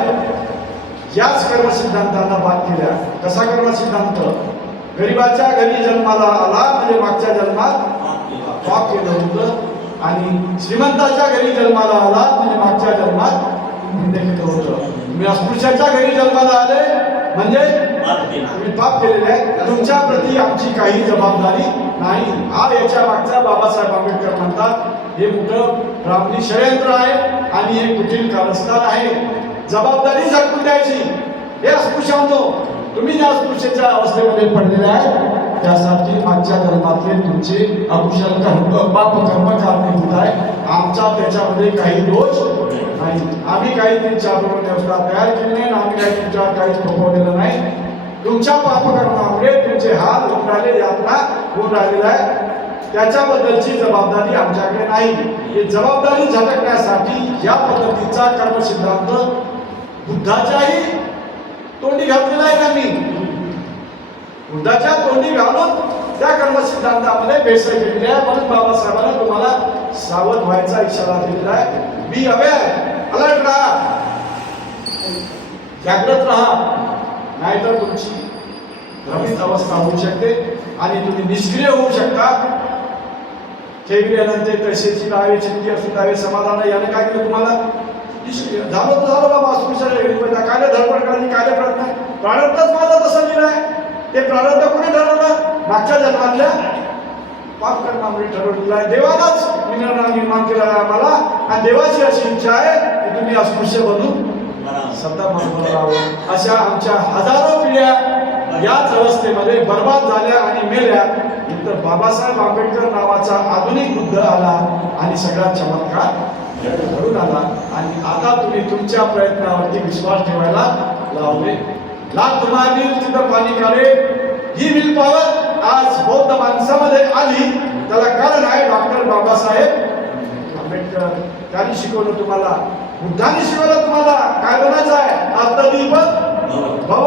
याच कर्मसिद्धांतांना बाद केल्या. कसा कर्मसिद्धांत? गरिबाच्या घरी जन्माला आला म्हणजे मागच्या जन्मात पाप केलं होतं, आणि श्रीमंताच्या घरी जन्माला आला म्हणजे मागच्या जन्मात पुण्य केलं होतं. तुम्ही अस्पृश्याच्या घरी जन्माला आले म्हणजे तुम्ही पाप केलेले आहे. तुमच्या प्रती आमची काही जबाबदारी नाही. हा याच्या मागचा बाबासाहेब आंबेडकर म्हणतात हे मोठं ब्राह्मणी षडयंत्र आहे आणि हे कुटील कारस्थान आहे. जबाबदारी झटकून द्यायची. हे अस्पृश्यांनो, तुम्ही ज्या अस्पृश्याच्या अवस्थेमध्ये पडलेले आहे त्यासाठी मागच्या जन्मातले तुमचे अकुशल कर्म, पाप कर्म कारणीभूत आहे. आमचा त्याच्यामध्ये काही दोष नाही. आम्ही काही तुमच्याबरोबर व्यवस्था तयार केली नाही, आम्ही काही तुमच्यावर काहीच थोपवलेलं नाही. तुमच्या पापकर्मामुळे तुमचे हात होऊन राहिले, यातना होऊन राहिलेला आहे. त्याच्याबद्दलची जबाबदारी आमच्याकडे नाही. ही जबाबदारी झटकण्यासाठी या पद्धतीचा कर्मसिद्धांत बुद्धाच्याही तोंडी घातलेला आहे त्यांनी. बुद्धाच्या तोंडी घालून त्या कर्मसिद्धांतामध्ये भेसळ केलेली आहे. म्हणून बाबासाहेबांना तुम्हाला सावध व्हायचा इशारा दिलेला आहे. बी अवेअर, अलर्ट राहा, जागृत राहा, नाहीतर तुमची भ्रमित अवस्था होऊ शकते आणि तुम्ही निष्क्रिय होऊ शकता. ठेवल्यानंतर तसेची राहावे, चिंती असू द्यावे समाधान. याने काय केलं तुम्हाला? निष्क्रिय झालो तर झालं बाबा. अस्पृश्याला काय धडपड करायची, काय करत नाही. प्रारब्धच माझा तसं लिहिलं आहे. ते प्रारब्ध कोणी ठरवलं? मागच्या जन्मातल्या पाप कर्मामुळे ठरवलेलं आहे. देवालाच निर्माण केला आहे आम्हाला, आणि देवाची अशी इच्छा आहे की तुम्ही अस्पृश्य बनून सत्ता म्हणून राहावं. अशा आमच्या हजारो पिढ्या याच अवस्थेमध्ये बर्बाद झाल्या आणि मेल्या. नंतर बाबासाहेब आंबेडकर नावाचा आधुनिक बुद्ध आला आणि सगळा चमत्कार घडून आला. आणि आता तुम्ही तुमच्या प्रयत्नावरती विश्वास ठेवायला लावले. लाख मारील तिथं पाणी काढे, ही विल पॉवर आज बौद्ध माणसामध्ये आली. त्याला कारण आहे डॉक्टर बाबासाहेब आंबेडकर. त्यांनी शिकवलं तुम्हाला, बुद्धाने शिकवलं तुम्हाला काय बनायचं आहे. आत्मदीप भव.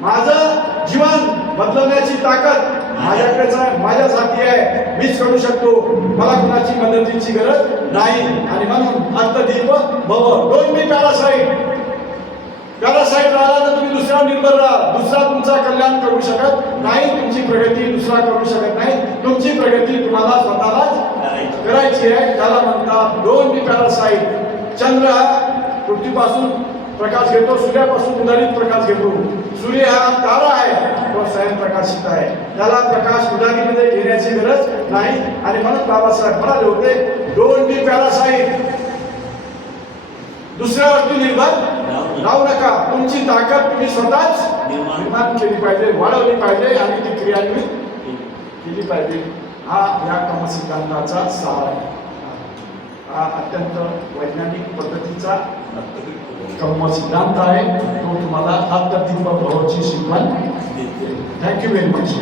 माझं जीवन बदलण्याची ताकद माझ्याकडेच आहे, माझ्यासाठी आहे. मीच करू शकतो, मला कुणाची मदतीची गरज नाही. आणि म्हणून आत्मदीप भव. Don't be parasite. पॅरासाइट राहिला तर तुम्ही दुसरा निर्भर राहा. दुसरा तुमचा कल्याण करू शकत नाही, तुमची प्रगती दुसरा करू शकत नाही. तुमची प्रगती तुम्हाला स्वतःलाच करायची आहे. त्याला म्हणतात डोंट बी पॅरासाइट. चंद्र हा पृथ्वीपासून प्रकाश घेतो, सूर्यापासून उदाहरित प्रकाश घेतो. सूर्य हा तारा आहे, तो स्वयंप्रकाशित आहे. त्याला प्रकाश उदाहरणीमध्ये घेण्याची गरज नाही. आणि म्हणून बाबासाहेब म्हणाले होते डोंट बी पॅरासाइट. दुसऱ्यावरती निर्भर राहू नका. तुमची ताकद तुम्ही स्वतःच निर्माण केली पाहिजे, वाढवली पाहिजे आणि ती क्रियान्वित केली पाहिजे. हा या कर्मसिद्धांताचा सार आहे. हा अत्यंत वैज्ञानिक पद्धतीचा कर्मसिद्धांत आहे. तो तुम्हाला आत्मदीप भवाची शिकवण. Thank you very much.